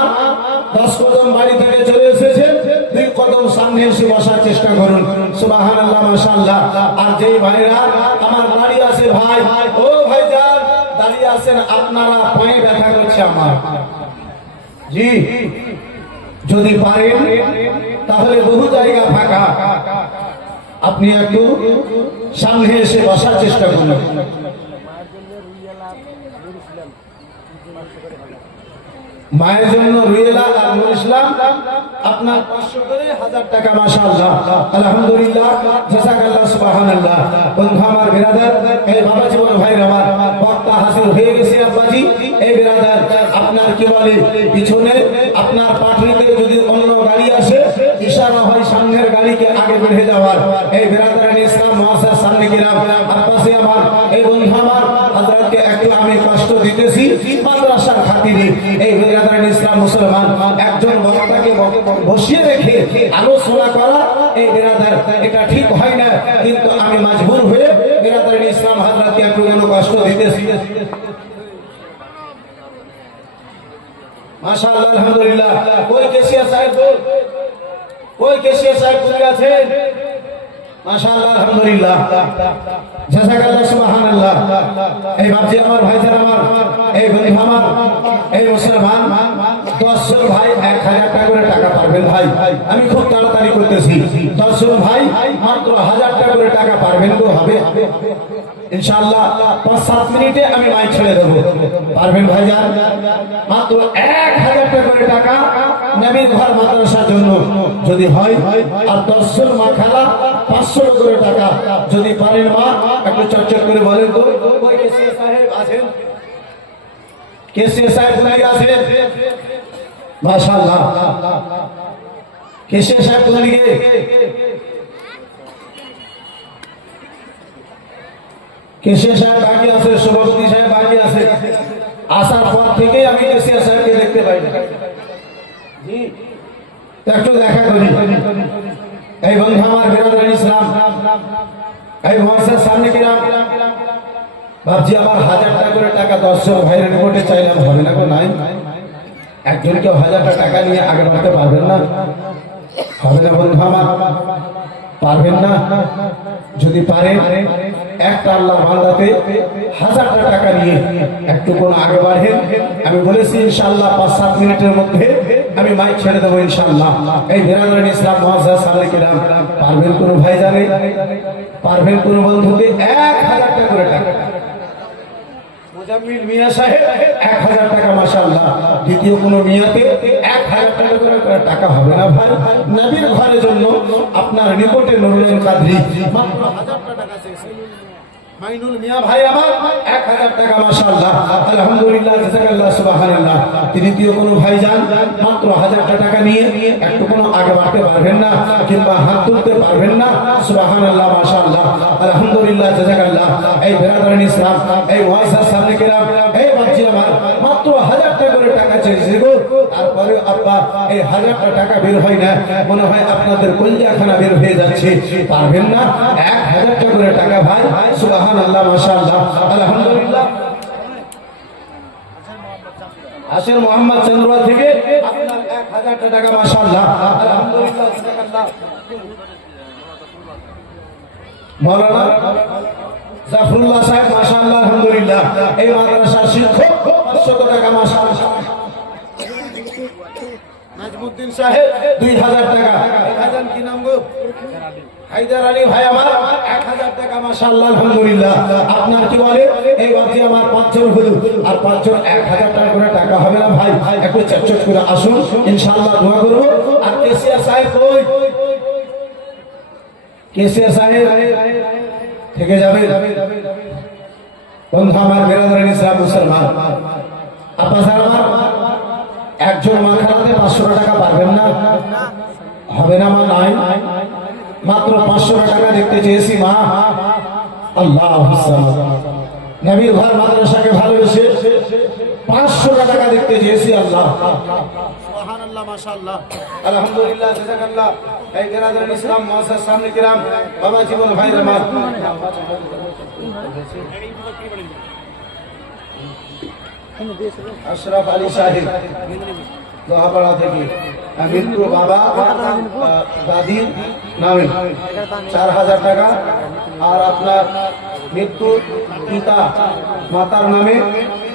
10 কদম বাড়ি থেকে চলে এসেছেন, 2 কদম সামনে এসে বসার চেষ্টা করুন। সুবহানাল্লাহ, মাশাআল্লাহ। আর যেই ভাইরা আমার বাড়ি আছে, ভাই ও ভাইজান দাঁড়িয়ে আছেন, আপনারা পায়ে ব্যথা করছে আমার, জি যদি পারেন তাহলে বহু জায়গা ফাঁকা, আপনি একটু সামনে এসে বসার চেষ্টা করুন। মায়ের জন্য রুয়েলা আর নুর ইসলাম আপনার 500 করে 1000 টাকা। মাশাআল্লাহ, আলহামদুলিল্লাহ, জাযাকাল্লাহ, সুবহানাল্লাহ। বন্ধু আমার, বিরাদার, এই বাবা জীবন ভাই আমার বক্তা হাজির হয়ে গেছে। আব্বাজি, এই বিরাদার আপনার কি বলে পিছনে আপনার পাটরিতে যদি অন্য গাড়ি আসে, ইশারা হয় সামনের গাড়িকে আগে বেড়ে যাওয়ার। এই বিরাদার ইসলাম মুআসসাস সামনে গেলাম। আব্বাসি আমার, এই বন্ধু আমার হযরতকে একটু আমি কষ্ট দিতেছি মাদ্রাসার খাতিরে। এই বিরাদার ইসলাম মুসলমান একজন বক্তাকে বসিয়ে রেখে আলোচনা করা, এই বিরাদার এটা ঠিক হয় না, কিন্তু আমি মজবুর হয়ে বিরাদার ইসলাম হযরতকে একটু যেন কষ্ট দিতেছি। মাশাআল্লাহ, আলহামদুলিল্লাহ। কোই কেশিয়া সাহেব, কোই কেশিয়া সাহেব কোথায় আছেন? মাশাআল্লাহ, আলহামদুলিল্লাহ, জাযাকাল্লাহ, সুবহানাল্লাহ। এই বাপজি আমার, ভাইজান আমার, এই বন্ধু আমার, এই মুসলমান 10 জন ভাই 1000 টাকা করে টাকা পারবেন ভাই। আমি খুব তাড়াতাড়ি করতেছি। 10 জন ভাই মাত্র 1000 টাকা করে টাকা পারবেন তো হবে ইনশাআল্লাহ। 5-7 মিনিটে আমি মাইক ছেড়ে দেবো, পারবেন ভাইজান? মাত্র 1000 টাকা করে টাকা নবীর ঘর মাদ্রাসার জন্য যদি হয়, আর 10 জন মা খালা 500 করে টাকা যদি পারেন মা, একটু চটচট করে বলেন তো। কই কেসিয়া সাহেব আছেন? কেসিয়া সাহেব কোথায় আছেন? মাশাআল্লাহ, কেসিয়া সাহেব কোথায় গিয়ে? কেসিয়া সাহেব বাকি আছে, সভাপতি সাহেব বাকি আছে। আসার পর থেকে আমি কেসিয়া সাহেবকে দেখতে পাই না, জি একটু দেখা করি। এই বন্ধু আমার, বিরাদার ইসলাম, এই মুআসসাস সামনে গেলাম। ভাবছি আমার 1000 টাকা করে টাকা 10 জন ভাইয়ের রিপোর্টে চাইলাম, হবে না গো, নাই। একজন কেউ 1000 টাকা নিয়ে আগে বাড়তে পারবেন না, হবে না বন্ধু আমার, পারবেন না। যদি পারেন একটা আল্লাহ বান্দাতে 1000 টাকা নিয়ে একটু কোন আগে বাড়েন। আমি বলেছি ইনশাআল্লাহ 5-7 মিনিটের মধ্যে আমি মাইক ছেড়ে দেবো ইনশাআল্লাহ। এই বিরাদার ইসলাম মুআসসাস সামনে গেলাম। পারবেন কোন ভাই জানে? পারবেন কোন বন্ধুকে 1000 টাকা করে টাকা? মুজাম্মিল মিয়া সাহেব 1000 টাকা, মাশাআল্লাহ। দ্বিতীয় কোন মিয়াতে 1000 টাকা করে টাকা হবে না ভাই? নবীর ঘরের জন্য আপনার রিপোর্টে নুরুল কাদরি মাত্র 1000 টাকা চেয়েছে। মাইনুল মিয়া ভাই আমার 1000 টাকা মাশাআল্লাহ আলহামদুলিল্লাহ জাযাকাল্লাহ সুবহানাল্লাহ। তৃতীয় কোন ভাই যান মাত্র 1000 টাকা নিয়ে একটু কোনো আগে বাড়তে পারবেন না কিংবা হাত তুলতে পারবেন না, সুবহানাল্লাহ মাশাআল্লাহ আলহামদুলিল্লাহ জাযাকাল্লাহ। এই বেরাদারান ইসলাম, এই ওয়াইসার সামনে কিরাম, এই বাচ্চা আমার মাত্র 1000 টাকা করে টাকা চেয়েছে গো, তারপরে আব্বা এই 1000 টাকা বের হয় না, মনে হয় আপনাদের কলিজাখানা বের হয়ে যাচ্ছে, পারবেন না 1000 টাকা করে টাকা ভাই, সুবহানাল্লাহ মাশাআল্লাহ আলহামদুলিল্লাহ। আসেন মোহাম্মদ চন্দ্রা থেকে আপনার 1000 টাকা মাশাআল্লাহ আলহামদুলিল্লাহ জাযাকাল্লাহ। মাওলানা জাফরুল্লাহ সাহেব মাশাআল্লাহ আলহামদুলিল্লাহ। এই মাদ্রাসার শিক্ষক 500 টাকা মাশাআল্লাহ। নাজমুদ্দিন সাহেব 2000 টাকা। ভাইজান কি নাম গো? হায়দার আলী ভাই আমার 1000 টাকা মাশাআল্লাহ আলহামদুলিল্লাহ। আপনার কি বলে এই বাকি আমার 5 জন হলো, আর 5 জন 1000 টাকা করে টাকা হবে না ভাই, একটু চটচট করে আসুন ইনশাআল্লাহ দোয়া করব। আর কেসিয়া সাহেব কই? কেসিয়া সাহেব থেকে যাবে বন্ধু আমার বেরাদারান ইসলাম মুসলমান। আপনার আমার একজন মা খালাতে 500 টাকা পারবেন না, হবে না মা? নাই, মাত্র 500 টাকা দেখতে চেয়েছি মা। আল্লাহু সামাদ। নবীর ঘর মাদ্রাসাকে ভালোবেসে 500 টাকা দেখতে চেয়েছি আল্লাহ। সুবহানাল্লাহ মাশাআল্লাহ আলহামদুলিল্লাহ জাযাকাল্লাহ। এই বেরাদারান ইসলাম মুআসসাস সামনে কিরাম, বাবা জীবন ভাই আমার আশরাফ আলী সাহেব দোহাপাড়া থেকে মৃত্যু বাবা দাদির নামে 4000 টাকা, আর আপনার মৃত্যু পিতা মাতার নামে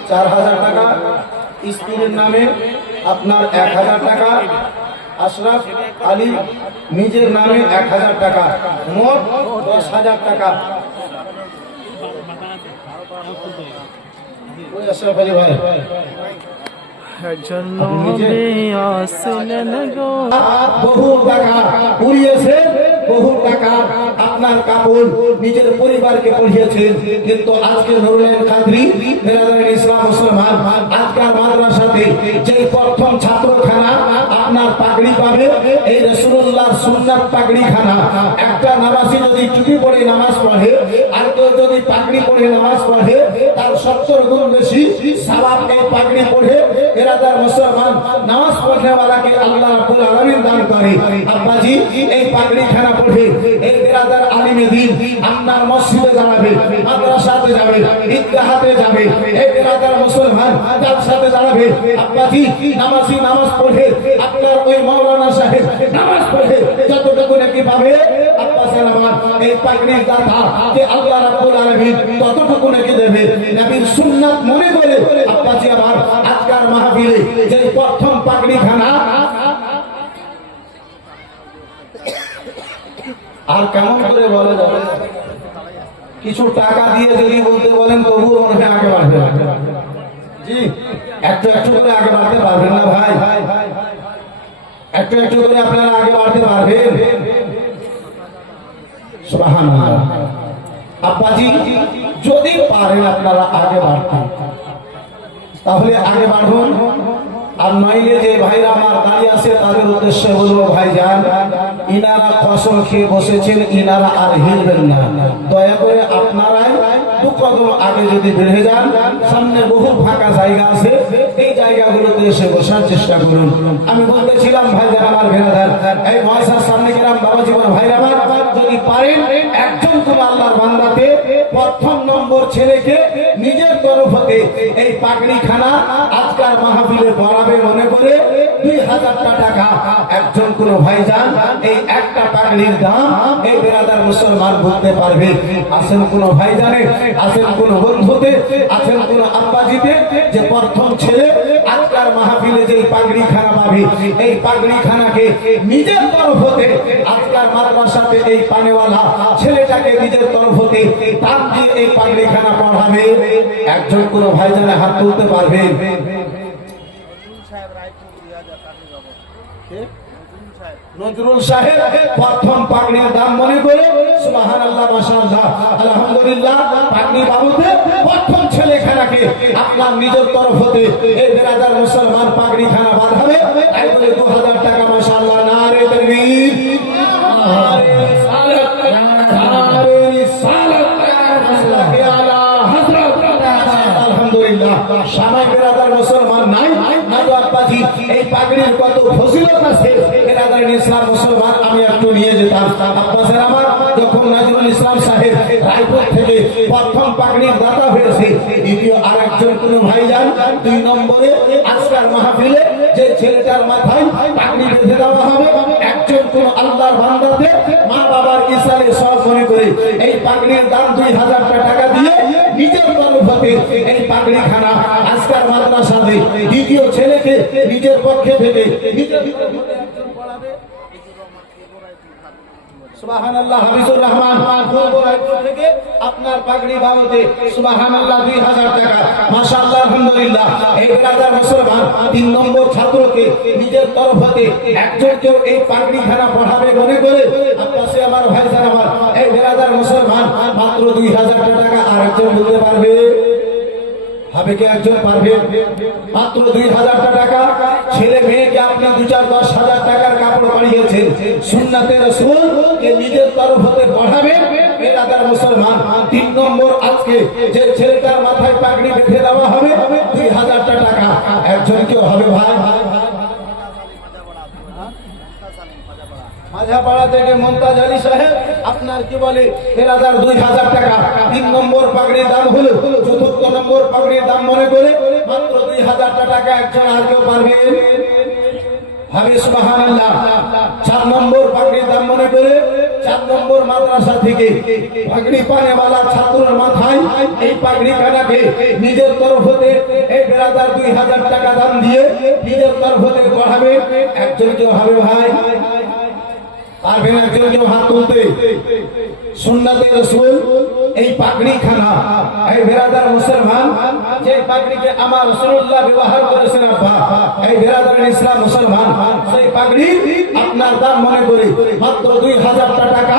4000 টাকা, স্ত্রীর নামে আপনার 1000 টাকা, আশরাফ আলী নিজের নামে 1000 টাকা, মোট 10,000 টাকা। ওই আশরাফ আলী ভাই বহু টাকা উড়িয়েছে, বহু টাকা আপনার কাপড় নিজের পরিবারকে পড়িয়েছেন, কিন্তু আজকে নুরুল কাদরি বেরাদারান ইসলাম মুসলমান আজকাল মাদ্রাসাতে যে প্রথম ছাত্রখানা আপনার পাগড়ি পাবে, এই রাসূলুল্লাহর সুন্নাত পাগড়িখানা। একটা নামাজি যদি টুপি পরে নামাজ পড়ে আর কেউ যদি পাগড়ি পরে নামাজ পড়ে, তার 70 গুণ বেশি সওয়াব এই পাগড়ি পড়ে বেরাদার মুসলমান নামাজ পড়নেওয়ালাকে আল্লাহ রাব্বুল আলামিন দান করে। আব্বাজি এই পাগড়িখানা পড়ে এই বেরাদার আলিমে দ্বীন আপনার মসজিদে দাঁড়াবে, মাদ্রাসাতে যাবে, ঈদগাহতে যাবে, এই বেরাদার মুসলমান জালসাতে দাঁড়াবে। আব্বাজি নামাজি নামাজ পড়ে আপনার ওই মাওলানা সাহেব নামাজ পড়ে যতটুকু নাকি পাবে, আব্বাজান আমার এই পাগড়ির দাতা যে আল্লাহ রাব্বুল আলামিন ততটুকু নাকি দেবে। নবীর সুন্নাত মনে করে আব্বাজি আমার আজকার মাহফিলে যে প্রথম পাগড়িখানা, আর কেমন করে বলে যাবে, কিছু টাকা দিয়ে যদি বলতে বলেন তবুও মনে হয় আগে বাড়বে জি, একটু একটু করে আগে বাড়তে পারবেন না ভাই, একটু একটু করে আপনারা আগে বাড়তে পারবেন। সুবহানাল্লাহ। আব্বাজি যদি পারেন আপনারা আগে বাড়তে, তাহলে আগে বাড়ুন। আর নইলে যে ভাইরা আমার দাঁড়িয়ে আছে তাদের উদ্দেশ্যে বলবো, ভাইজান ইনারা কসম খেয়ে বসেছেন, ইনারা আর হিলবেন না, দয়া করে আপনারাই 2 কদম আগে যদি বেড়ে যান, সামনে বহু ফাঁকা জায়গা আছে, এই জায়গাগুলোতে এসে বসার চেষ্টা করুন। আমি বলতেছিলাম ভাইজান আমার বেরাদার, এই মহাশার সামনে গেলাম বাবা জীবন ভাইরা আমার, যদি পারেন একজন কোন আল্লাহর বান্দাতে প্রথম নম্বর ছেলেকে নিজের তরফ হতে এই পাগড়িখানা আজকাল মাহফিলে পড়াবে মনে করে 2000 টাকা একজন কোন ভাইজান এই একটা পাগড়ির দাম এই বেরাদার মুসলমান বলতে পারবে। আছেন কোন ভাইজানে, আছেন কোন বন্ধুতে, আছেন কোন আব্বাজিতে যে প্রথম ছেলে আজকাল মাহফিলে যে পাগড়িখানা পাবে, এই পাগড়িখানাকে নিজের তরফ হতে আজকাল মাদ্রাসাতে এই পানেওয়ালা ছেলেটাকে নিজের তরফ হতে তার দিয়ে এই পাগড়িখানা পড়াবে। একজন কোন ভাইজানে হাত তুলতে পারবেন? নজরুল সাহেব প্রথম পাগড়ির দাম মনে করে সুবহানাল্লাহ মাশাআল্লাহ আলহামদুলিল্লাহ পাগড়ি বাবুতে প্রথম ছেলেখানাকে আপনার নিজের তরফ হতে এই বেরাদার মুসলমান পাগড়ি খানা বাঁধাবে তাই বলে 2000 টাকা মাশাআল্লাহ নারে তাকবীর নারে সালাত নারে সালাত আল্লাহু আলা হযরত আলহামদুলিল্লাহ শামাই বেরাদার মুসলমান নাই নাদু আব্বাজি এই পাগড়ির কত ফজিলত আছে বেরাদার ইসলাম মুসলমান আমি একটু নিয়ে যেতাম আব্বাসের আমার যখন নজরুল ইসলাম সাহেব রায়পুর থেকে প্রথম পাগড়ির দাতা হয়েছে দ্বিতীয় আরেকজন কোন ভাইজান 2 নম্বরে আজকের মাহফিলে যে ছেলেটার মাথায় পাগড়ি বেঁধে দেওয়া হবে একজন কোন আল্লাহর বান্দাতে মা বাবার ইসালে সব মনে করে এই পাগড়ির দাম 2000 টাকা দিয়ে নিজের তরফে এই পাগড়ি খানা আজকের মাদ্রাসাতে দ্বিতীয় ছেলেকে নিজের পক্ষে থেকে নিজের সুবহানাল্লাহ হাবিবুর রহমান রায়পুর থেকে আপনার পাগড়ি বাবদে সুবহানাল্লাহ 2000 টাকা মাশাআল্লাহ আলহামদুলিল্লাহ এই বেরাদার মুসলমান 3 নম্বর ছাত্রকে নিজের তরফ হতে একজনকেও এই পাগড়ি খানা পড়াবে মনে করে আব্বাসে আমার ভাইজান আমার এই বেরাদার মুসলমান মাত্র 2000 টাকা আরেকজন বলতে পারবে হবে কি একজন পারবে মাত্র 2000 টাকা ছেলে মেয়েকে আপনি 2-4-10,000 টাকার কাপড় পাঠিয়েছেন সুন্নাতে রাসূল কে নিজের তরফ হতে পড়াবে বেরাদার মুসলমান 3 নম্বর আজকে যে ছেলেটার মাথায় পাগড়ি বেঁধে দেওয়া হবে 2000 টাকা একজন কেউ হবে ভাই মাঝাপাড়া থেকে মুমতাজ আলী সাহেব আপনার কি বলে বেরাদার 2000 টাকা 3 নম্বর পাগড়ির দাম হলো 4 নম্বর পাগড়ির দাম মনে করে মাত্র 2000 টাকা একজন আর কেউ পারবে ভাবি সুবহানাল্লাহ 4 নম্বর পাগড়ির দাম মনে করে 4 নম্বর মাদ্রাসা থেকে পাগড়ি পানেওয়ালা ছাত্রের মাথায় এই পাগড়ি খানাকে নিজের তরফ হতে এই বেরাদার 2000 টাকা দাম দিয়ে নিজের তরফ হতে পড়াবে একজন কেউ হবে ভাই পারবেন একজন কেউ হাত তুলতে সুন্নাতে রাসূল এই পাগড়ি খানা এই বেরাদার মুসলমান যে পাগড়িকে আমার রাসূলুল্লাহ ব্যবহার করেছেন আব্বা এই বেরাদার ইসলাম মুসলমান সেই পাগড়ি আপনার দাম মনে করে মাত্র 2000 টাকা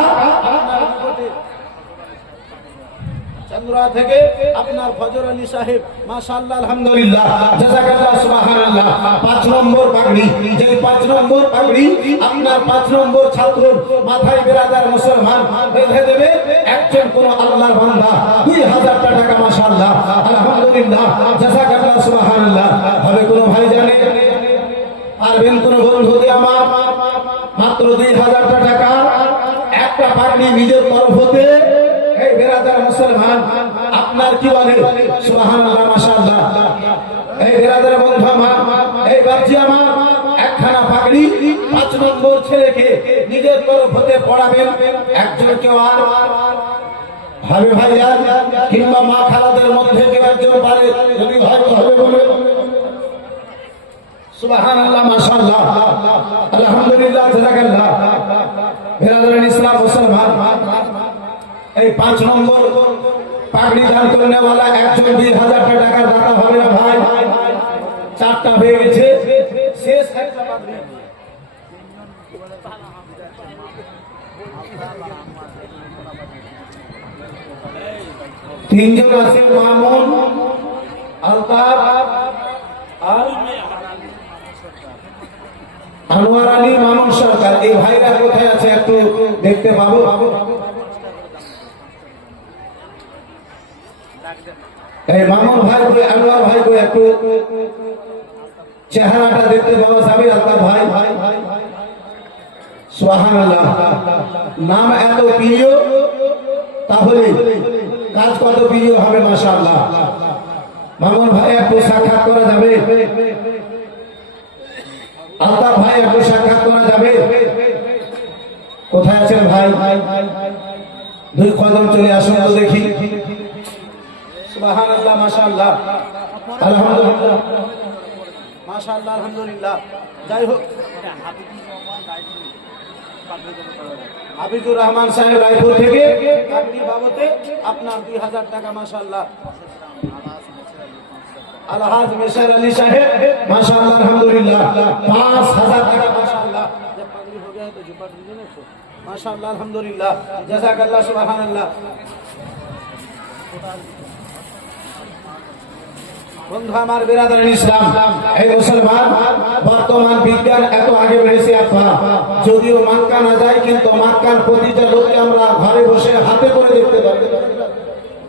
চন্দ্রা থেকে আপনার ফজর আলী সাহেব মাশাআল্লাহ আলহামদুলিল্লাহ জাযাকাল্লাহ সুবহানাল্লাহ 5 নম্বর পাগড়ি যে 5 নম্বর পাগড়ি আপনার 5 নম্বর ছাত্র মাথায় বেরাদার মুসলমান বেঁধে দেবে একজন কোন আল্লাহর বান্দা 2000 টাকা মাশাআল্লাহ আলহামদুলিল্লাহ জাযাকাল্লাহ সুবহানাল্লাহ হবে কোন ভাই জানে পারবেন কোন বন্ধু দিয়ে আমার মাত্র 2000 টাকা একটা পাগড়ি নিজের তরফ হতে এই বেরাদার মুসলমান আপনার কি বলে সুবহানাল্লাহ মাশাআল্লাহ এই বেরাদার বন্ধু আমার এই বাচ্চা আমার একখানা পাগড়ি 5 নম্বর ছেলেকে নিজের তরফ হতে পড়াবেন একজন কেউ আর ভাবে ভাইজান কিংবা মা খালাদের মধ্যে কেউ একজন পারে যদি ভাই হবে বলে সুবহানাল্লাহ মাশাআল্লাহ আলহামদুলিল্লাহ জাযাকাল্লাহ বেরাদার ইসলাম মুসলমান এই 5 নম্বর পাগড়ি দান করনেওয়ালা একজন 2000 টাকার দাতা হবে না ভাই 4টা হয়ে গেছে শেষ একটা পাগড়ি তিনজন আছে মামুন আলতাফ আর আনোয়ার আলী মামুন সরকার এই ভাইরা কোথায় আছে একটু দেখতে পাবো এই মামুন ভাই কই আনোয়ার ভাই কই একটু চেহারাটা দেখতে পাওয়া যাবে আল্লাহ ভাই সুবহানাল্লাহ নাম এত প্রিয় তাহলে কাজ কত প্রিয় হবে মাশাআল্লাহ মামুন ভাই একটু সাক্ষাৎ করা যাবে আল্লাহ ভাই একটু সাক্ষাৎ করা যাবে কোথায় আছেন ভাই 2 কদম চলে আসুন তো দেখি সুবহানাল্লাহ মাশাআল্লাহ আলহামদুলিল্লাহ মাশাআল্লাহ আলহামদুলিল্লাহ যাই হোক হাবিবুর রহমান সাহেব রায়পুর থেকে পাগড়ি বাবদে আপনার 2000 টাকা মাশাআল্লাহ আলহাজ মিশর আলী সাহেব মাশাআল্লাহ আলহামদুলিল্লাহ 5000 টাকা माशाअल्लाह जब पागड़ी हो गया মাশাআল্লাহ আলহামদুলিল্লাহ জাযাকাল্লাহ সুবহানাল্লাহ। বন্ধু আমার বিরাদর ইসলাম, এই মুসলমান বর্তমান বিজ্ঞান এত আগে বেড়েছে আপনারা, যদিও মক্কা না যায় কিন্তু মক্কার প্রতিটা লোককে আমরা ঘরে বসে হাতে করে দেখতে পারি।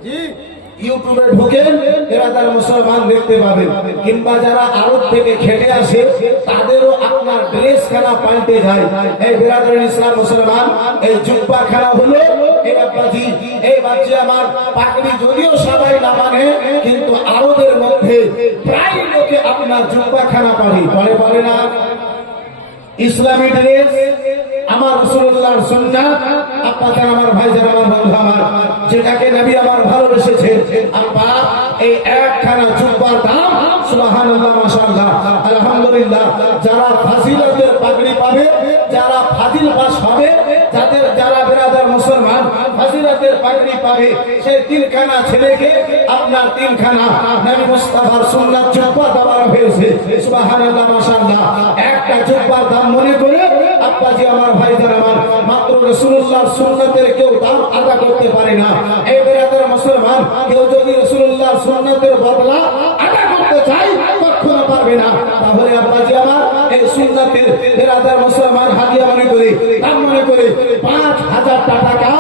জি, ইউটিউবে ঢুকে বিরাদর মুসলমান দেখতে পাবেন, কিংবা যারা আরব থেকে খেটে আসে তাদেরও আপনার ড্রেস খানা পাল্টে যায়। এই বিরাদর ইসলাম মুসলমান, এই জুব্বা খানা হলো এই আব্বাজি, এই বাচ্চা আমার পাগড়ি যদিও সবাই না মানে, কিন্তু আরবের মধ্যে প্রায় লোকে আপনার জুব্বা খানা পরে না। ইসলামী ড্রেস আমার রাসূলুল্লাহর সুন্নাত, আপনাদের আমার ভাইজান আমার বন্ধু আমার, যেটাকে নবী আমার ভালোবেসেছেন। আব্বা এই একখানা জুব্বার দাম সুবহানাল্লাহ মাশাআল্লাহ আলহামদুলিল্লাহ। যারা ফাজিলতের পাগড়ি পাবে, যারা ফাজিল পাস হবে, যারা বিরাদর মুসলমান ফাজিলতের পাগড়ি পাবে, সেই তিনখানা ছেলেকে আপনার তিনখানা নবী মুস্তাফার সুন্নাত জুব্বা দেওয়া হয়েছে। সুবহানাল্লাহ মাশাআল্লাহ। একটা জুব্বার দাম মনে করে আব্বাজি আমার ভাইজান আমার, মাত্র রাসূলুল্লাহর সুন্নাতের কেউ দাম আদা করতে পারে না। এই বিরাদর মুসলমান, কেউ যদি রাসূলুল্লাহর সুন্নাতের বদলা আদা করতে চায় কখনো পারবে না। তাহলে আব্বাজি আমার এই সুন্নাতের বিরাদর মুসলমান হাদিয়া মনে করে, দাম মনে করে 5000 টাকা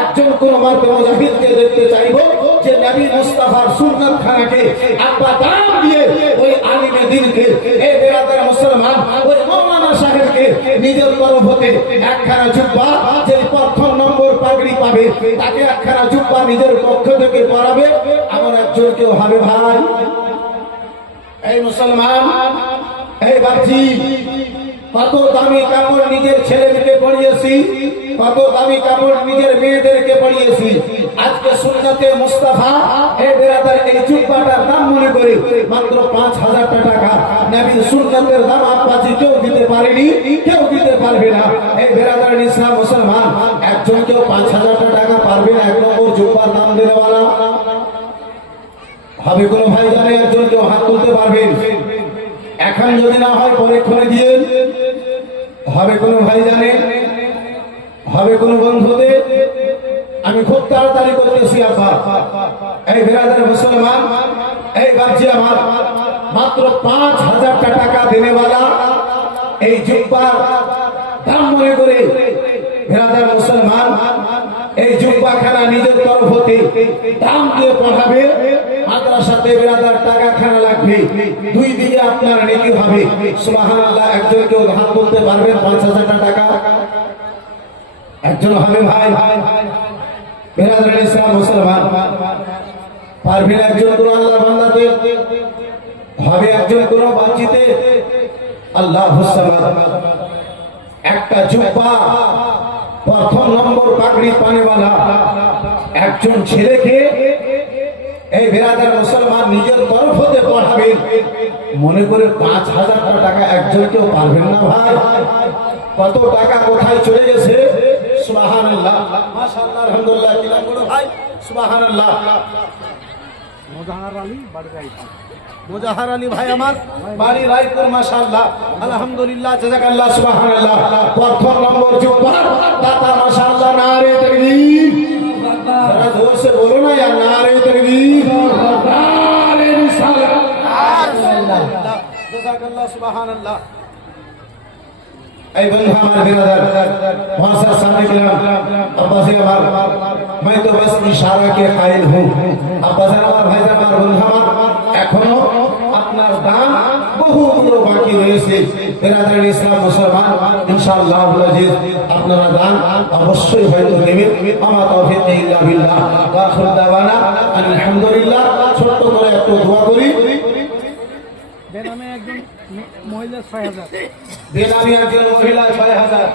একজন কোন মার্কে মুজাহিদকে দেখতে চাইব যে নবী মুস্তাফার সুন্নাত খানাকে আব্বা দাম দিয়ে ওই আলিমে দ্বীনকে, এই বিরাদর মুসলমান ওই মাওলানা সাহেবকে নিজের তরফ হতে একখানা জুব্বা, যে প্রথম নম্বর পাগড়ি পাবে তাকে একখানা জুব্বা নিজের পক্ষ থেকে পরাবে। আমার একজন কেউ হবে ভাই। এই মুসলমান, এই বাচ্চি, কত দামি কাপড় নিজের ছেলেকে পরিয়েছি, কত দামি কাপড় নিজের মেয়েদেরকে পরিয়েছি। আজকে সুন্নাতে মুস্তাফা এই বিরাদর এই জুব্বাটার দাম মনে করে মাত্র 5000 টাকা। নবী সুন্নাতের দাম আব্বাজি কেউ দিতে পারেনি, কেউ দিতে পারবে না। এই বিরাদর ইসলাম মুসলমান, একজন কেউ 5000 টাকা পারবে না এক নম্বর জুব্বার দাম দেওয়ালা হবে কোন ভাই জানে? একজন কেউ হাত তুলতে পারবেন? এখন যদি না হয় পরীক্ষণে দিয়ে হবে কোন ভাই জানে? হবে কোন বন্ধুদের? আমি খুব তাড়াতাড়ি করতেছি আব্বা। এই বিরাদর মুসলমান, এই বাচ্চা আমার, মাত্র 5000 টাকা দেনেওয়ালা এই জুব্বার দাম মনে করে বিরাদর মুসলমান এই জুব্বা খানা নিজের তরফ হতে দাম দিয়ে পড়াবে। মাদ্রাসাতে বিরাদর টাকা খানা লাগবে, দুই দিকে আপনার নেকি হবে। সুবহানাল্লাহ। একজন কেউ হাত তুলতে পারবেন 5000 টাকা? একজন হবে ভাই? বিরাদর ইসলাম মুসলমান পারবেন? একজন কোন আল্লাহ বান্দাতে হবে? একজন কোন বাচ্চিতে? আল্লাহু সামাদ। একটা জুব্বা প্রথম নম্বর পাগড়ি পানেওয়ালা একজন ছেলেকে এই বিরাদর মুসলমান নিজের তরফ হতে পড়াবেন, মনে করে 5000 টাকা। একজন কেউ পারবেন না ভাই? কত টাকা কোথায় চলে গেছে? সুবহানাল্লাহ মাশাআল্লাহ আলহামদুলিল্লাহ। কি নাম বলো ভাই? সুবহানাল্লাহ। মোজাহার আলী ভাই আমার, বাড়ি রায়পুর। মাশাআল্লাহ আলহামদুলিল্লাহ জাযাকাল্লাহ সুবহানাল্লাহ। প্রথম নম্বর জুব্বা দাতা মাশাআল্লাহ। নারে তাকবীর, যারা জোর সে বলো না यार, নারে তাকবীর, নারে রিসালাত। জাযাকাল্লাহ সুবহানাল্লাহ। ऐ बंधा हमारे बिरादर वहाँ से सामने के नाम अब्बा से हमार, मैं तो बस इशारा के कायल हूँ। अब्बा से हमार भाई से हमार बंधा हमार एखनो আপনার দান বহুগুলো বাকি রয়েছে। বিরাদর ইসলাম মুসলমান, ইনশাআল্লাহ আপনারা দান অবশ্যই হয়তো দেবেন। আমা তাওফীক ইল্লা বিল্লাহ ওয়া আখিরু দাওয়ানা আলহামদুলিল্লাহ। ছোট করে একটু দোয়া করি। বেনামে একজন মহিলা 6000, বেনামে একজন মহিলা 6000,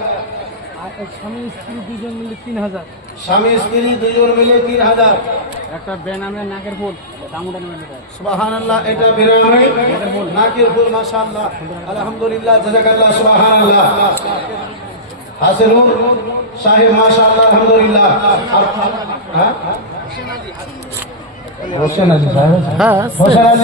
আর স্বামী স্ত্রী দুজন মিলে 3000, স্বামী স্ত্রী দুজন মিলে 3000। একটা বেনামে নাকের ফুল দামুটা নেবেন। সুবহানাল্লাহ। এটা বেনামে নাকের ফুল। মাশাআল্লাহ আলহামদুলিল্লাহ জাযাকাল্লাহ সুবহানাল্লাহ। হাসিনুর সাহেব মাশাআল্লাহ আলহামদুলিল্লাহ। হ্যাঁ হোসেন আলী সাহেব, হ্যাঁ হোসেন আলী।